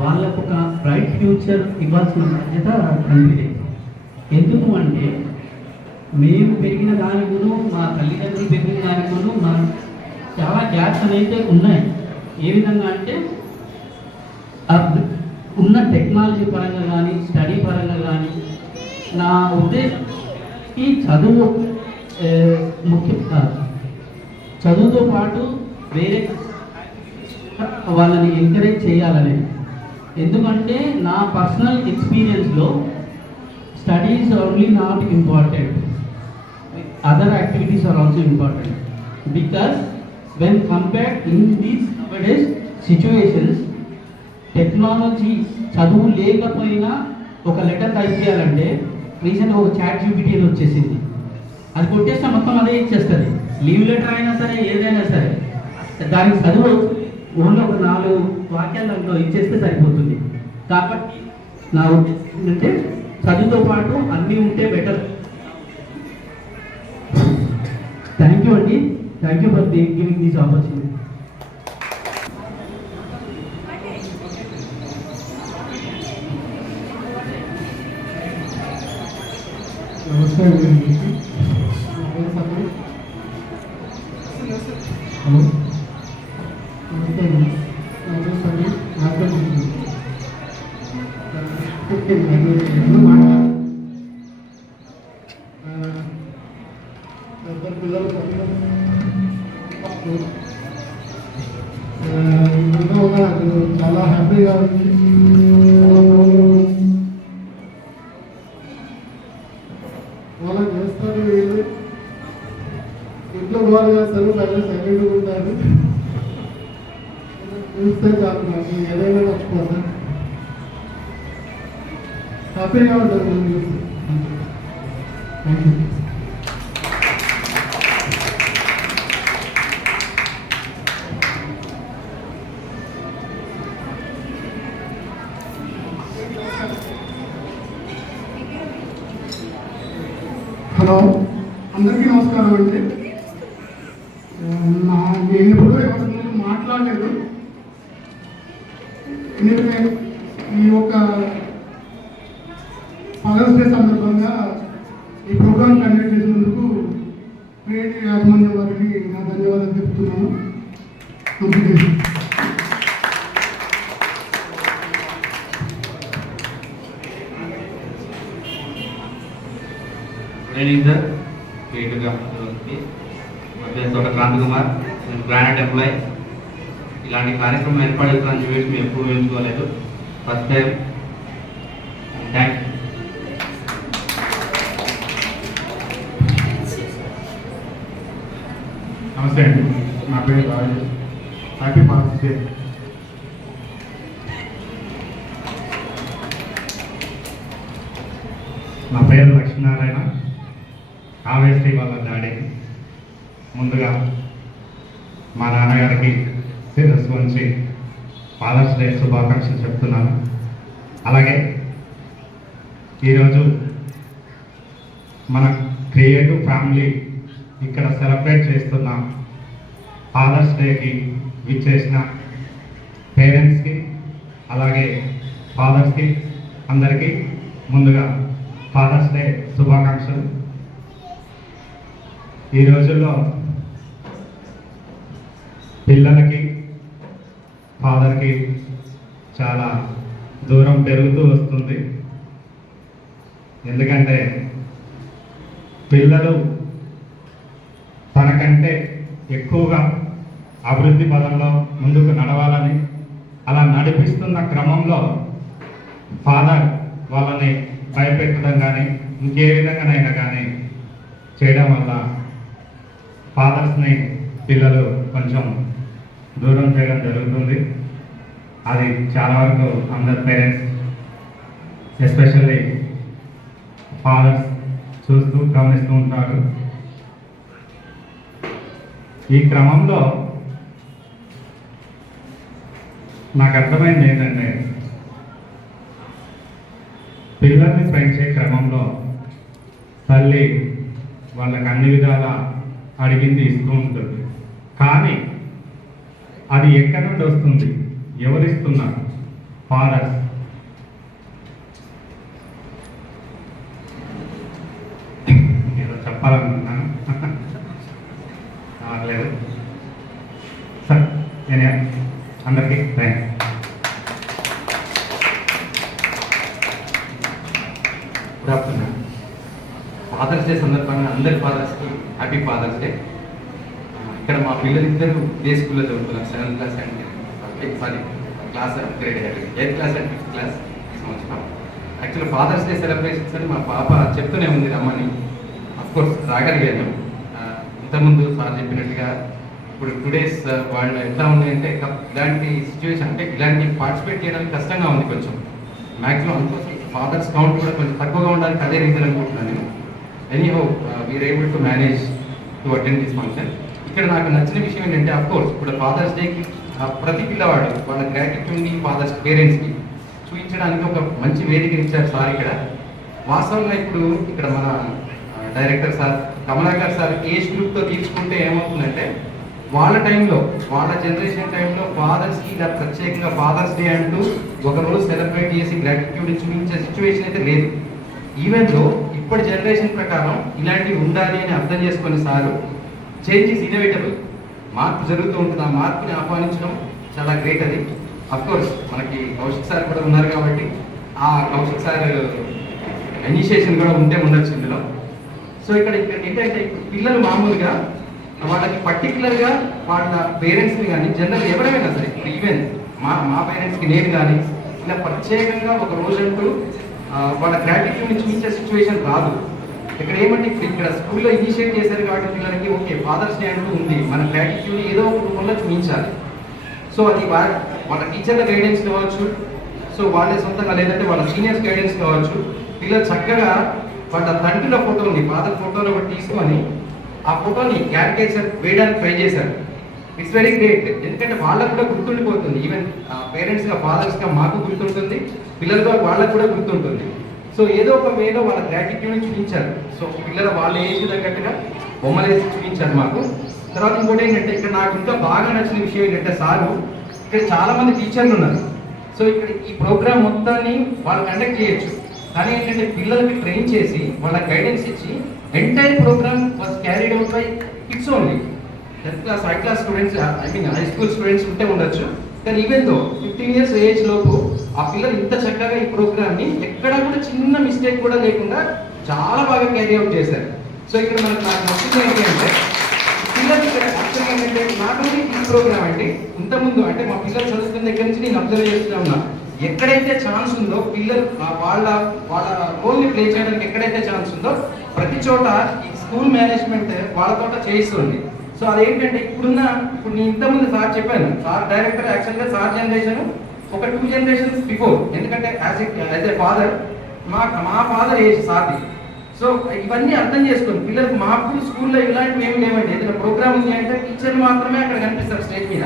వాళ్ళకు ఒక బ్రైట్ ఫ్యూచర్ ఇవ్వాల్సిన బాధ్యత తండ్రిదే. ఎందుకు అంటే మేము పెరిగిన దానికును మా తల్లిదండ్రులు పెరిగిన దానికును మా చాలా గ్యాప్స్ అనేవి ఉన్నాయి. ఏ విధంగా అంటే ఉన్న టెక్నాలజీ పరంగా కానీ స్టడీ పరంగా కానీ నా ఉద్దేశంకి చదువు ముఖ్యం కాదు. చదువుతో పాటు వేరే వాళ్ళని ఎంకరేజ్ చేయాలనేది. ఎందుకంటే నా పర్సనల్ ఎక్స్పీరియన్స్లో studies are only not important, other activities are also important. Because when compared in these nowadays situations, technology చదువు లేకపోయినా ఒక లెటర్ టైప్ చేయాలంటే రీసెంట్గా ఒక చాట్ జీపీటీ అని వచ్చేసింది. అది కొట్టేస్తే మొత్తం అదే ఇచ్చేస్తుంది. లీవ్ లెటర్ అయినా సరే ఏదైనా సరే దానికి చదువు ఓన్లీ ఒక 4 వాక్యాలు దాంట్లో ఇచ్చేస్తే సరిపోతుంది. కాబట్టి నా ఉద్దేశం ఏంటంటే చదువుతో పాటు అన్నీ ఉంటే బెటర్. థ్యాంక్ యూ అండి. Thank you for giving this opportunity. నమస్కారం అండి. హలో, నమస్కారం. పిల్లలు చాలా హ్యాపీగా ఉంది. వాళ్ళకి చేస్తారు, వీళ్ళు ఇంట్లో వాళ్ళు చేస్తారు, మళ్ళీ సైలెంట్గా ఉంటారు. చూస్తే చాలు నాకు ఏదైనా మర్చిపోతాను. హ్యాపీగా ఉంటుంది మనం చూస్తే. Thank you. హలో, అందరికీ నమస్కారం అండి. నేను ఎప్పుడు ఎవరి ముందు మాట్లాడలేదు. ఎందుకంటే ఈ యొక్క ఫాదర్స్ డే సందర్భంగా ఈ ప్రోగ్రామ్ కండక్ట్ చేసినందుకు క్రియేటివ్ యాజమాన్యం వారికి నా ధన్యవాదాలు చెప్తున్నాను. సార్, క్రియేటివ్ కంపెనీ నా పేరు తోట క్రాంతి కుమార్. నేను గ్రానైట్ ఎంప్లాయ్. ఇలాంటి కార్యక్రమం ఏర్పాటు చేస్తానని చెప్పేసి మేము ఎప్పుడు ఊహించుకోలేదు. First time. థ్యాంక్స్. నమస్తే అండి, నా పేరు రాజు. Happy father's day. నా పేరు లక్ష్మీనారాయణ. కావేశ్రీ వాళ్ళ డాడీ. ముందుగా మా నాన్నగారికి శిరస్సు వంచి ఫాదర్స్ డే శుభాకాంక్షలు చెప్తున్నాను. అలాగే ఈరోజు మన క్రియేటివ్ ఫ్యామిలీ ఇక్కడ సెలబ్రేట్ చేస్తున్న ఫాదర్స్ డేకి విచ్చేసిన పేరెంట్స్కి అలాగే ఫాదర్స్కి అందరికీ ముందుగా ఫాదర్స్ డే శుభాకాంక్షలు. ఈ రోజుల్లో పిల్లలకి ఫాదర్కి చాలా దూరం పెరుగుతూ వస్తుంది. ఎందుకంటే పిల్లలు తనకంటే ఎక్కువగా అభివృద్ధి పదంలో ముందుకు నడవాలని, అలా నడిపిస్తున్న క్రమంలో ఫాదర్ వాళ్ళని భయపెట్టడం కానీ ఇంకే విధంగానైనా కానీ చేయడం వల్ల ఫాదర్స్ని పిల్లలు కొంచెం దూరం చేయడం జరుగుతుంది. అది చాలా వరకు అందరు పేరెంట్స్ ఎస్పెషల్లీ ఫాదర్స్ చూస్తూ గమనిస్తూ ఉంటారు. ఈ క్రమంలో నాకు అర్థమైంది ఏంటంటే పిల్లల్ని పెంచే క్రమంలో తల్లి వాళ్ళకి అన్ని విధాల అడిగింది ఇస్తూ ఉంటుంది. కానీ అది ఎక్కడి నుండి వస్తుంది, ఎవరిస్తున్నారు? ఫాదర్స్. ఏదో చెప్పాలనుకున్నాను లేదు సార్. నేను అందరికీ thanks. Good afternoon. Father's day సందర్భంగా అందరి ఫాదర్స్కి హ్యాపీ ఫాదర్స్ డే. ఇక్కడ మా పిల్లలిద్దరూ ప్లే స్కూల్లో చదువుతున్నారు. 7th class and class upgrade అయ్యారు. 8th class and 5th class ఈ సంవత్సరం. యాక్చువల్లీ ఫాదర్స్ డే సెలబ్రేషన్స్ అని మా పాప చెప్తూనే ఉంది రమ్మని. అఫ్కోర్స్ రాగలిగాను. ఇంతకుముందు సార్ చెప్పినట్టుగా ఇప్పుడు టుడేస్ వాళ్ళు ఎట్లా ఉంది అంటే ఇలాంటి సిచ్యువేషన్ అంటే ఇలాంటి పార్టిసిపేట్ చేయడానికి కష్టంగా ఉంది కొంచెం. మ్యాక్సిమం అందుకోసం ఫాదర్స్ కౌంట్ కూడా కొంచెం తక్కువగా ఉండడానికి అదే రీజన్ అనుకుంటున్నాను నేను. Anyhow we're able to manage to attend this function. ఇక్కడ నాకు నచ్చిన విషయం ఏంటంటే అఫ్కోర్స్ ఇప్పుడు ఫాదర్స్ డేకి ప్రతి పిల్లవాడు వాళ్ళ గ్రాటిట్యూడ్ని ఫాదర్స్ పేరెంట్స్కి చూపించడానికి ఒక మంచి వేదికని ఇచ్చారు సార్ ఇక్కడ. వాస్తవంగా ఇప్పుడు ఇక్కడ మన director sir Kamalakar sir age గ్రూప్తో తీసుకుంటే ఏమవుతుందంటే వాళ్ళ టైంలో వాళ్ళ జనరేషన్ టైంలో ఫాదర్స్కి ఇలా ప్రత్యేకంగా ఫాదర్స్ డే అంటూ ఒకరోజు సెలబ్రేట్ చేసి గ్రాటిట్యూడ్ చూపించే సిచ్యువేషన్ అయితే లేదు. ఈవెన్ దో ఇప్పటి జనరేషన్ ప్రకారం ఇలాంటివి ఉండాలి అని అర్థం చేసుకుని సారు చేంజ్ ఈజ్ ఇన్నోవేటబుల్. మార్పు జరుగుతూ ఉంటుంది. ఆ మార్పుని ఆహ్వానించడం చాలా గ్రేట్. అది అఫ్కోర్స్ మనకి కౌశిక్ సార్ కూడా ఉన్నారు కాబట్టి ఆ కౌశిక్ సార్ ఇనిషియేషన్ కూడా ఉంటే ఉండొచ్చు ఇందులో. సో ఇక్కడ ఏంటంటే పిల్లలు మామూలుగా వాళ్ళకి పర్టికులర్గా వాళ్ళ పేరెంట్స్ని కానీ జనరల్ ఎవరైనా సరే ఇప్పుడు ఈవెన్ మా పేరెంట్స్కి నేను కానీ ఇలా ప్రత్యేకంగా ఒక రోజంటూ వాళ్ళ గ్రాటిట్యూడ్ని చూపించే సిచ్యువేషన్ రాదు. ఇక్కడ ఏమంటే ఇక్కడ స్కూల్లో ఇనిషియేట్ చేశారు కాబట్టి పిల్లలకి ఓకే ఫాదర్స్ డే అంటూ ఉంది, మన గ్రాటిట్యూడ్ ఏదో ఒక రూపంలో చూపించాలి. సో అది వాళ్ళ టీచర్ల గైడెన్స్ కావచ్చు, సో వాళ్ళే సొంతంగా లేదంటే వాళ్ళ సీనియర్స్ గైడెన్స్ కావచ్చు. పిల్లలు చక్కగా వాళ్ళ తండ్రిల ఫోటోని ఫాదర్ ఫోటోని ఒకటి తీసుకొని ఆ ఫోటోని క్యారికేచర్ వేయడానికి ట్రై చేశారు. It's very great. ఎందుకంటే వాళ్ళకు కూడా గుర్తుండిపోతుంది. ఈవెన్ పేరెంట్స్గా ఫాదర్స్గా మాకు గుర్తుంటుంది, పిల్లలుగా వాళ్ళకు కూడా గుర్తుంటుంది. సో ఏదో ఒక వేలో వాళ్ళ గ్రాటిట్యూడ్ని చూపించారు. సో పిల్లల వాళ్ళ ఏజ్ తగ్గట్టుగా బొమ్మలు వేసి చూపించారు మాకు. తర్వాత ఇంకోటి ఏంటంటే ఇక్కడ నాకు ఇంకా బాగా నచ్చిన విషయం ఏంటంటే సారు ఇక్కడ చాలామంది టీచర్లు ఉన్నారు. సో ఇక్కడ ఈ ప్రోగ్రామ్ మొత్తాన్ని వాళ్ళు కండక్ట్ చేయొచ్చు. కానీ ఏంటంటే పిల్లలకి ట్రైన్ చేసి వాళ్ళ గైడెన్స్ ఇచ్చి entire programme was carried out by kids only. 10th class high class students high school students ఉంటే ఉండొచ్చు. కానీ ఈవెన్ దో 15 years ఏజ్ లోపు ఆ పిల్లలు ఇంత చక్కగా ఈ ప్రోగ్రామ్ని ఎక్కడా కూడా చిన్న మిస్టేక్ కూడా లేకుండా చాలా బాగా క్యారీ అవుట్ చేశారు. సో ఇక్కడ నాకు నచ్చింది ఏంటి అంటే పిల్లలు ఇక్కడ యాక్చువల్గా ఏంటంటే నాట్ ఓన్లీ ఈ ప్రోగ్రామ్ అండి, ఇంతకుముందు అంటే మా పిల్లలు చదువుతున్న దగ్గర నుంచి నేను అబ్జర్వ్ చేస్తూనే ఉన్నా. ఎక్కడైతే ఛాన్స్ ఉందో పిల్లలు వాళ్ళ రోల్ని ప్లే చేయడానికి ఎక్కడైతే ఛాన్స్ ఉందో ప్రతి చోట ఈ స్కూల్ మేనేజ్మెంట్ వాళ్ళతోట చేయిస్తుంది. సో అదేంటంటే ఇప్పుడు నేను ఇంతకుముందు సార్ చెప్పాను, సార్ డైరెక్టర్ యాక్చువల్గా సార్ జనరేషన్ ఒక 2 generations బిఫోర్. ఎందుకంటే యాజ్ ఏ ఫాదర్ మా ఫాదర్ ఏజ్ సార్ది. సో ఇవన్నీ అర్థం చేసుకుని పిల్లలకు మాకు స్కూల్లో ఇలాంటివి ఏమి లేవండి. ఏదైనా ప్రోగ్రామ్ ఉంది అంటే టీచర్లు మాత్రమే అక్కడ కనిపిస్తారు స్టేజ్ మీద.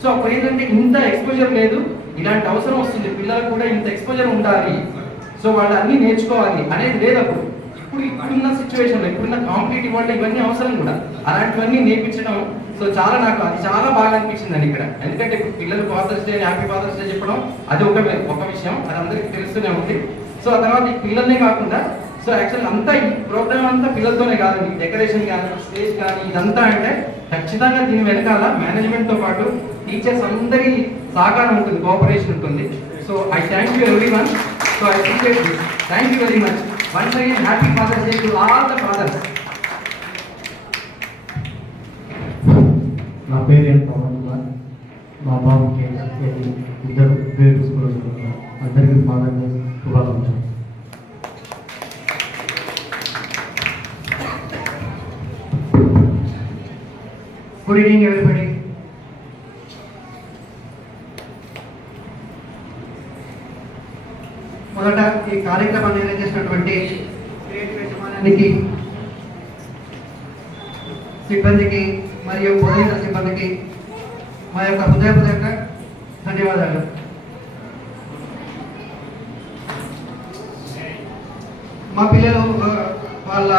సో అప్పుడు ఏంటంటే ఇంత ఎక్స్పోజర్ లేదు, ఇలాంటి అవసరం వస్తుంది, పిల్లలకు కూడా ఇంత ఎక్స్పోజర్ ఉండాలి, సో వాళ్ళు అన్నీ నేర్చుకోవాలి అనేది లేదు అప్పుడు. ఇప్పుడున్న సిచ్యువేషన్లో ఇప్పుడున్న కాంపిటేటివ్ వరల్డ్ ఇవన్నీ అవసరం కూడా, అలాంటివన్నీ నేర్పించడం సో నాకు అది చాలా బాగా అనిపించిందండి ఇక్కడ. ఎందుకంటే ఇప్పుడు పిల్లలు father's day happy father's day చెప్పడం అది ఒక విషయం, అది అందరికీ తెలుస్తూనే ఉంది. సో ఆ తర్వాత ఈ పిల్లల్నే కాకుండా సో యాక్చువల్ అంతా ఈ ప్రోగ్రామ్ అంతా పిల్లలతోనే కాదండి, డెకరేషన్ కానీ స్టేజ్ కానీ ఇదంతా అంటే ఖచ్చితంగా దీని వెనకాల మేనేజ్మెంట్తో పాటు టీచర్స్ అందరి సహకారం ఉంటుంది, కోఆపరేషన్ ఉంటుంది. So I thank you everyone. So I appreciate this. Thank you very much. Once again happy father's day to all the fathers. నా పేరు ఎన్ పవన్ కుమార్. మా బాబుకి ఇద్దరు పేరు స్కూల్ అందరికీ ఫాదర్ డే శుభాకాంక్షలు. Good evening, everybody. మొదట ఈ కార్యక్రమాన్ని నిర్వహించినటువంటి యజమానికి, సిబ్బందికి మరియు బోధన సిబ్బందికి మా యొక్క హృదయపూర్వక ధన్యవాదాలు. మా పిల్లలు వాళ్ళ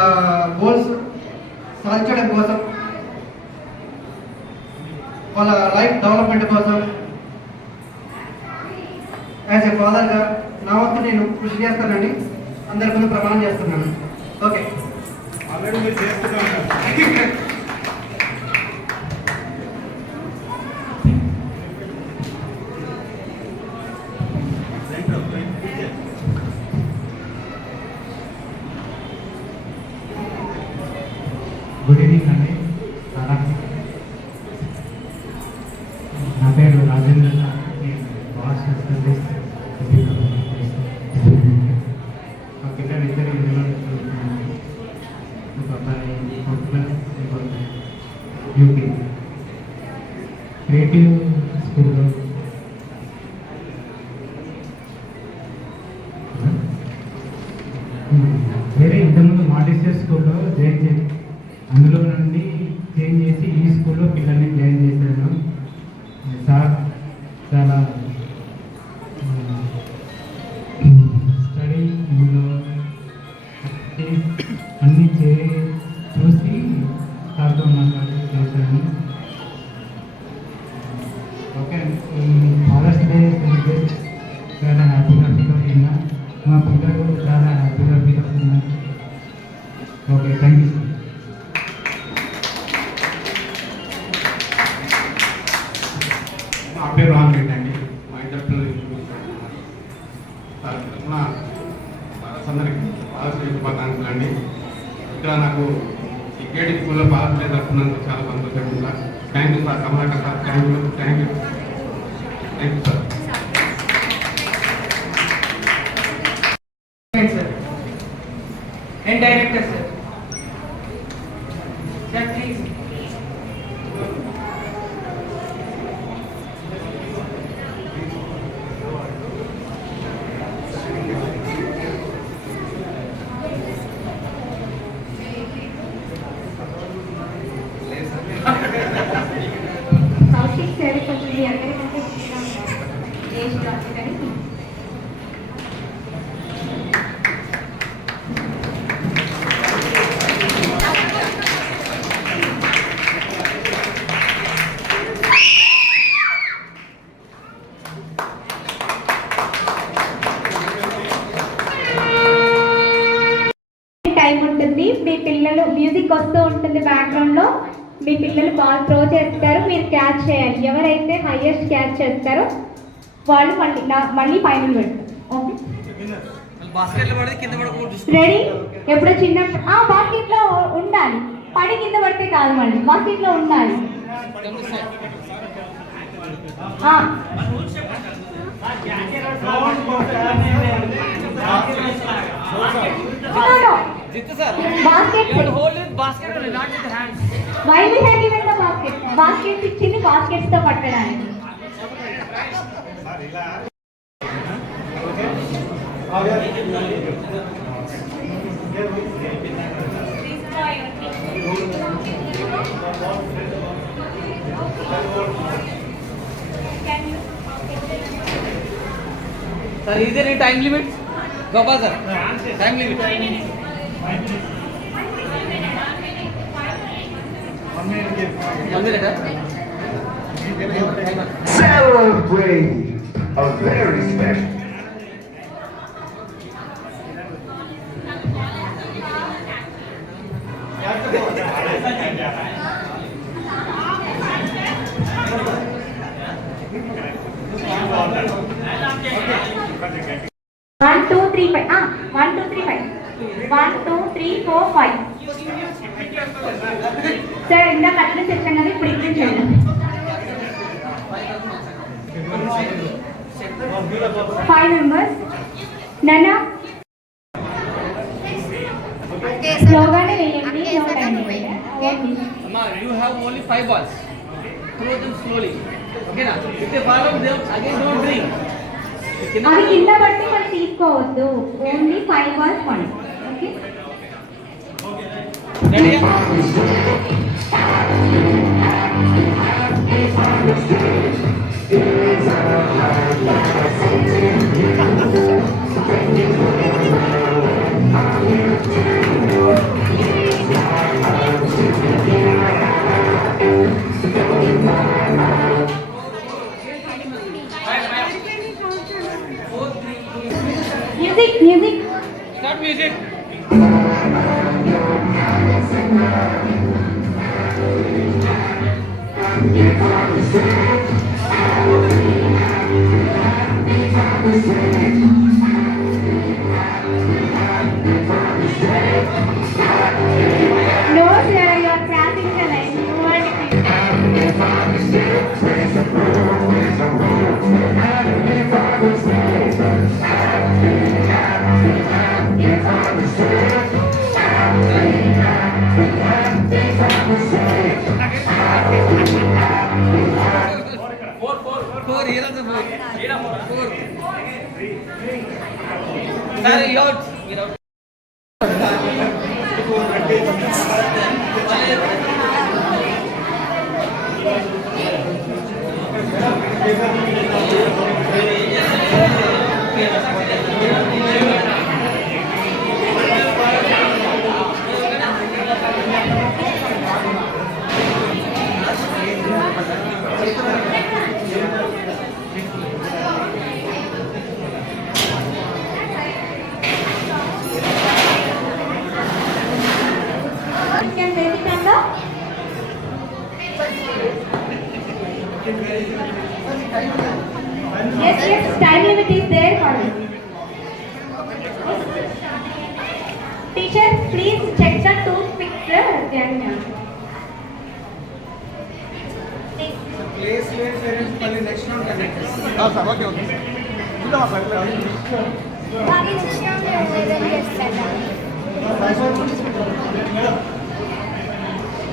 గోల్స్ సాధించడం కోసం, వాళ్ళ లైఫ్ డెవలప్మెంట్ కోసం యాజ్ ఎ ఫాదర్గా నా వంతు నేను కృషి చేస్తానండి. అందరి ముందు ప్రమాణం చేస్తున్నాను. ఓకే. ఆల్రెడీ మీరు చేస్తూనే ఉన్నారు. గుడ్ ఈవినింగ్ అండి. నా పేరు రాజేంద్ర సార్. నేను బాస్ చేస్తుంది. మా పిల్లలు ఇద్దరు ఇందులో ఒక అబ్బాయి యూపీ క్రియేటివ్ స్కూల్లో వేరే ఇంతకుముందు మాంటిసరీ స్కూల్లో జాయిన్ చేసి అందులో నుండి చేంజ్ చేసి ఈ స్కూల్లో పిల్లల్ని జాయిన్ చేశాను. సార్ చాలా స్టడీ అన్నీ చూసి సార్తో మాట్లాడి చేశాను. ఓకే. ఈ ఫాదర్స్ డే సెలబ్రేట్ చాలా హ్యాపీగా ఫీల్ అవుతున్నా. మా పిల్లలు చాలా హ్యాపీగా ఫీల్ అవుతున్నారు. Okay, thank you sir. నా పేరు రామరెడ్డి అండి. మా ఇద్దరు పిల్లలు అందరికి పాలసీ శుభాకాంక్షలు అండి. ఇక్కడ నాకు ఈ కేటీ స్కూల్లో పాలసీ తప్పున్నందుకు చాలా సంతోషంగా ఉందా. Thank you sir, Kamalakar sir. Thank you thank you thank you sir. And director sir. Sir, please. Kaushik సార్ కొంచెం మీ అందరికంటే ఏజ్ రాదు కానీ టైం ఉంటుంది. మీ పిల్లలు మ్యూజిక్ వస్తూ ఉంటుంది బ్యాక్గ్రౌండ్లో. మీ పిల్లలు బాల్ త్రో చేస్తారు, మీరు క్యాచ్ చేయాలి. ఎవరైతే హైయెస్ట్ క్యాచ్ చేస్తారో వాళ్ళు మళ్ళీ ఫైనల్ పెడతారు. Okay, ready? ఎప్పుడు చిన్న బాస్కెట్లో ఉండాలి, పడి కింద పడితే కాదు, మళ్ళీ బాస్కెట్లో ఉండాలి. Why we have given the basket? Baskets ఇచ్చింది baskets తో పట్టడానికి. Sir, is there any time limit? Gopal sir, time limit. 1 minute. Celebrate a very special. One, two, three, five. 1, 2, 3, 5. 1, 2, 3, 4, 5. సార్ ఇందాక అట్లా చెప్పాను కదా, ఇప్పుడు ఇక్కడ చేయండి. 5 members. నాన్న స్లోగానే వేయండి, no time. get me. Amma, you have only 5 balls. Throw them slowly. Okay na? If they fall out, them again don't drink. అవి కింద పడితే మనం తీసుకోవద్దు. ఓన్లీ 5 balls one. Okay. Ready? Music. Start music. No sir, you are crossing the line. Four. Here are the four. Four. Sir, you out. Get out. Can place it on the Yes, time limit is there for you. Teacher, please check the toothpick there. Place late parents మళ్ళీ next round conduct చేస్తారు. Sir okay చూద్దామా సార్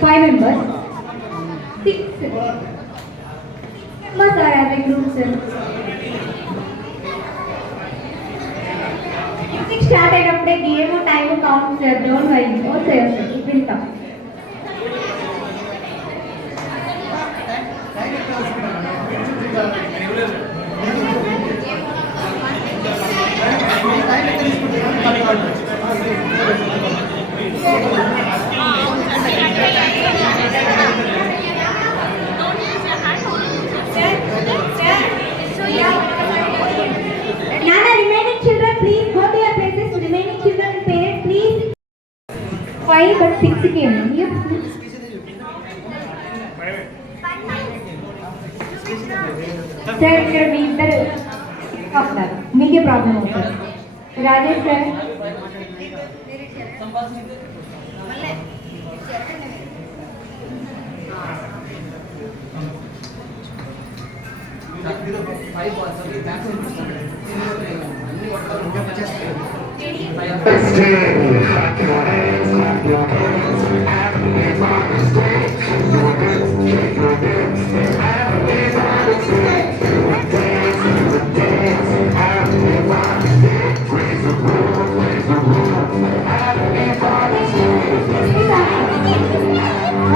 5 members. 6 members are as a group, sir. Music start అయినప్పుడే game time count, sir. Don't worry. Okay, sir. It will come. Nana, remaining children, please go to your places. Remaining children and parents, please. 5 but 6 came. Sir, ఇక్కడ మీ ఇద్దరు వస్తారు. మీకే ప్రాబ్లం అవుతుంది. Rajesh sir.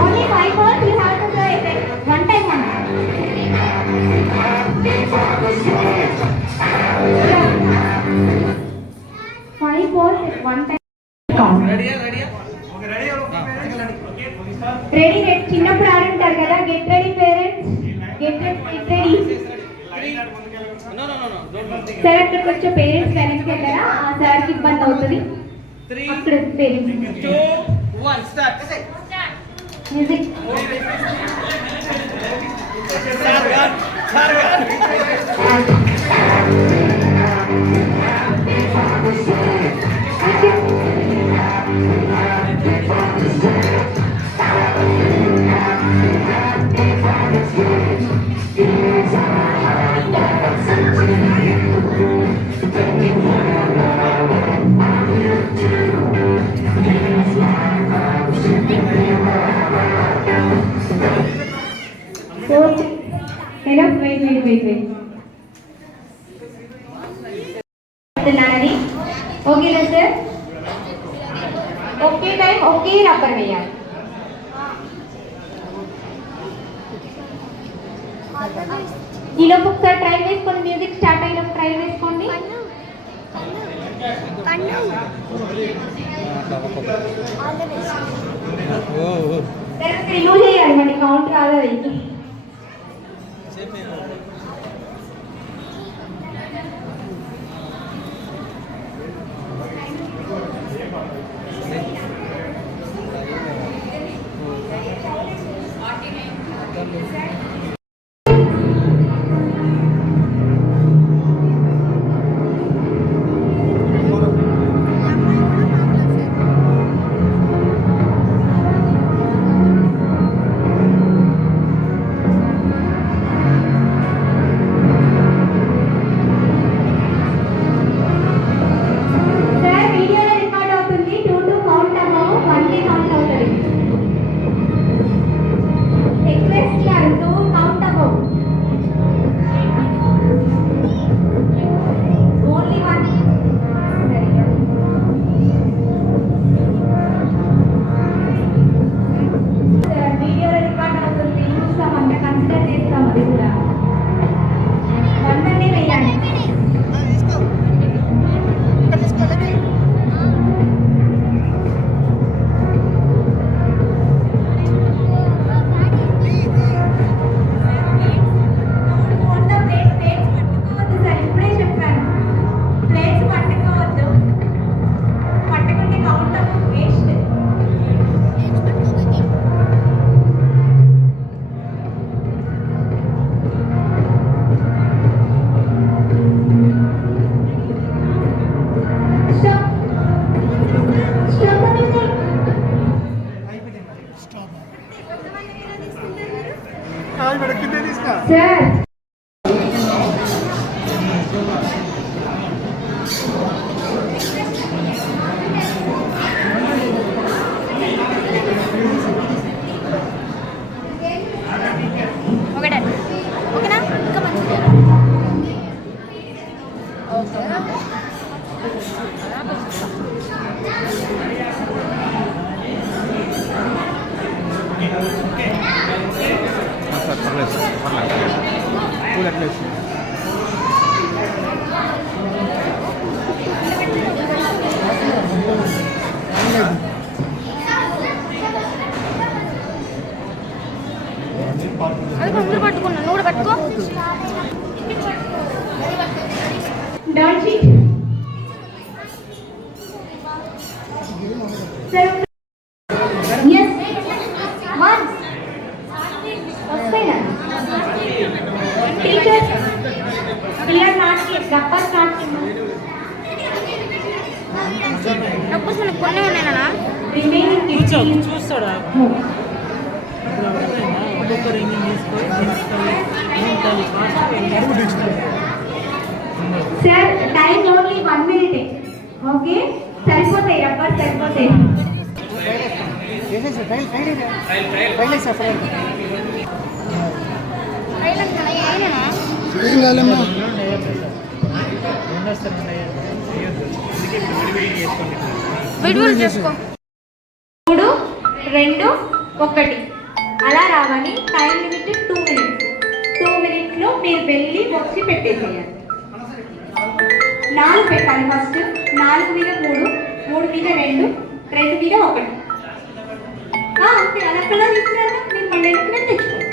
Only 5 balls you have to play it. One time only. 5 balls at one time. Ready? Ready. చిన్నప్పుడు ఆడుంటారు కదా. Get ready parents. Get ready. No. Sir అక్కడికి వచ్చే పేరెంట్స్ వెనక్కి వెళ్ళారా ఆ సార్కి ఇబ్బంది అవుతుంది. 3, అక్కడ పేరెంట్స్ 2, 1, start. Music. Okay. Enough, wait. చెప్తున్నానని ఓకేనా సార్? ఒకే టైం ఒకే రబ్బర్ వేయాలి. ఈలోపు ఒకసారి ట్రైల్ వేసుకోండి. మ్యూజిక్ స్టార్ట్ అయినప్పుడు ట్రైల్ వేసుకోండి. రిమూవ్ చేయాలి, మళ్ళీ కౌంట్ రాదు అది. Sir. Don't cheat. Sir. Yes. Once. Teacher. We are not yet. Gappa start. Remaining చూస్తాడా Sir, time only 1 minute. Okay? సరిపోతాయి రబ్బర్ సరిపోతాయి. చేసుకో 3 2 1 అలా రావాలి. టైం లిమిట్ 2 minutes. 2 minutes లో మీరు వెళ్ళి వచ్చి పెట్టేసేయాలి. 4 పెట్టాలి ఫస్ట్. 4 మీద 3, 3 మీద 2, 2 మీద 1. అంతే. అలా అక్కడ తీసుకురాగా నేను మళ్ళీ తెచ్చుకోండి.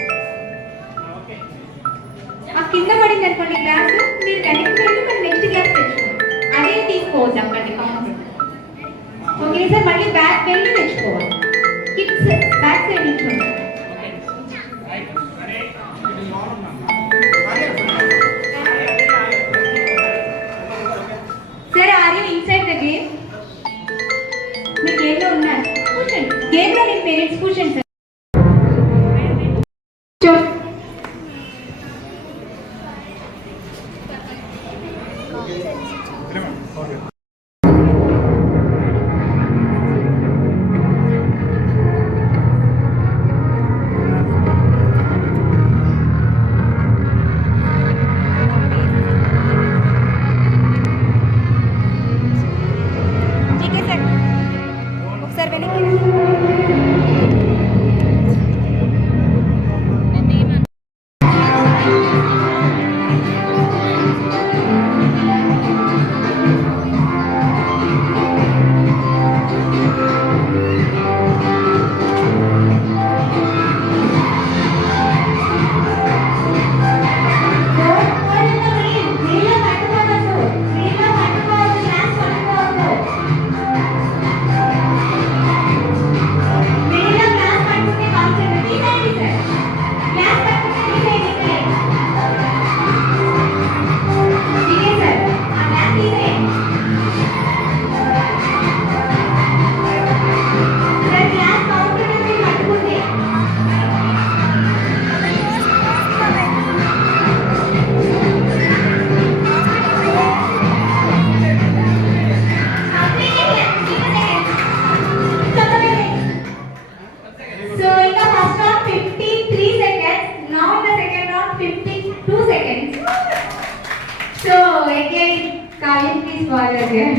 ఆ కింద పడింది అనుకోండి గ్లాస్, మీరు వెనక్కి వెళ్ళి మరి నెక్స్ట్ గ్లాస్ తెచ్చుకోండి. అదే తీసుకోవద్దు అక్కడ కౌంట్. ఓకే సార్, మళ్ళీ బ్యాక్ వెళ్ళి తెచ్చుకోవాలి. కిడ్స్ బ్యాక్ సైడ్ నిల్చోండి. Sir are you inside the game? మీ గేమ్లో ఉన్నారు, కూర్చోండి. గేమ్లో మీ పేరెంట్స్ కూర్చోండి సార్. సార్ వెనక్కి రండి. So in the first round 53 seconds, now in the second round 52 seconds. So again, Kavya please follow again.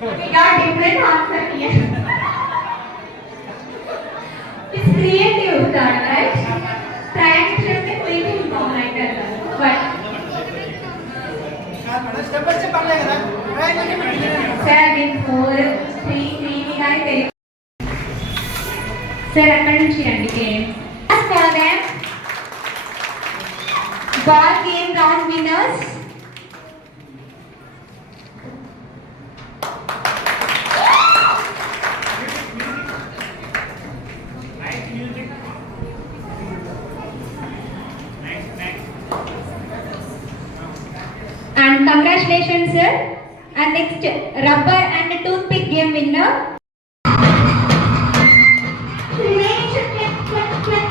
We got different answer here. It's creative, that right? Triangle shape में कोई भी form नहीं करता. But seven, 4, 3, 3 we got it. Sir, అక్కడి నుంచి రండి game. As for them, ball game round winners. And congratulations, sir. And next, rubber and toothpick game winner. Remaining should clap.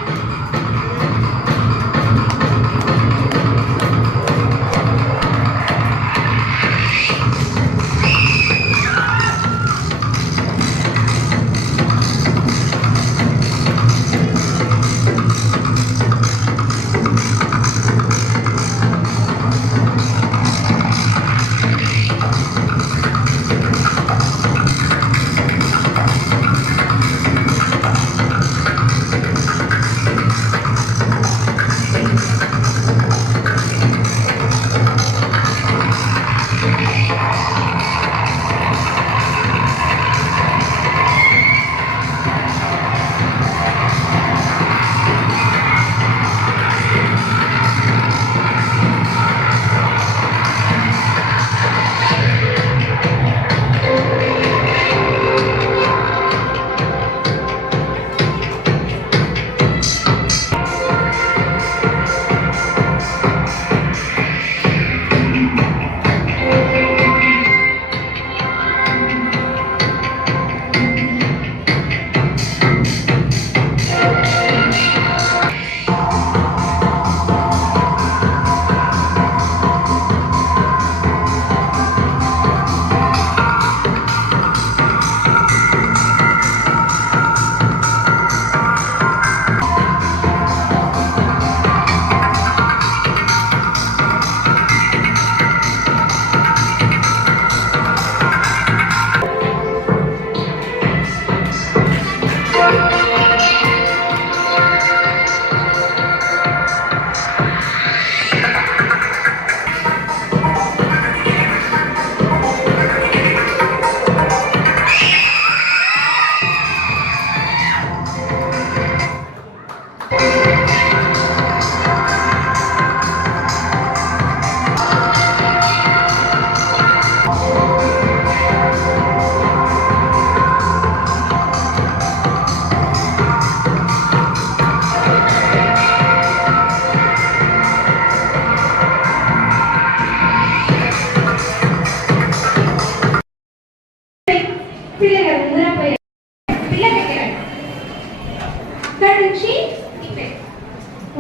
ఇక్కడ నుంచి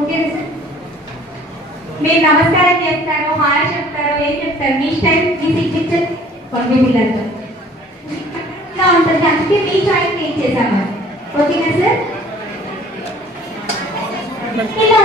ఓకే సార్. మీరు నమస్కారం చేస్తారు, హాయ్ చెప్తారు, ఏం చెప్తారు, మీ స్టైల్ మీ సిగ్నేచర్ కొన్ని పిల్లలతో ఇలా ఉంటుంది. అందుకే మీ చాయిస్ ఏం చేశాము. ఓకేనా సార్? ఇలా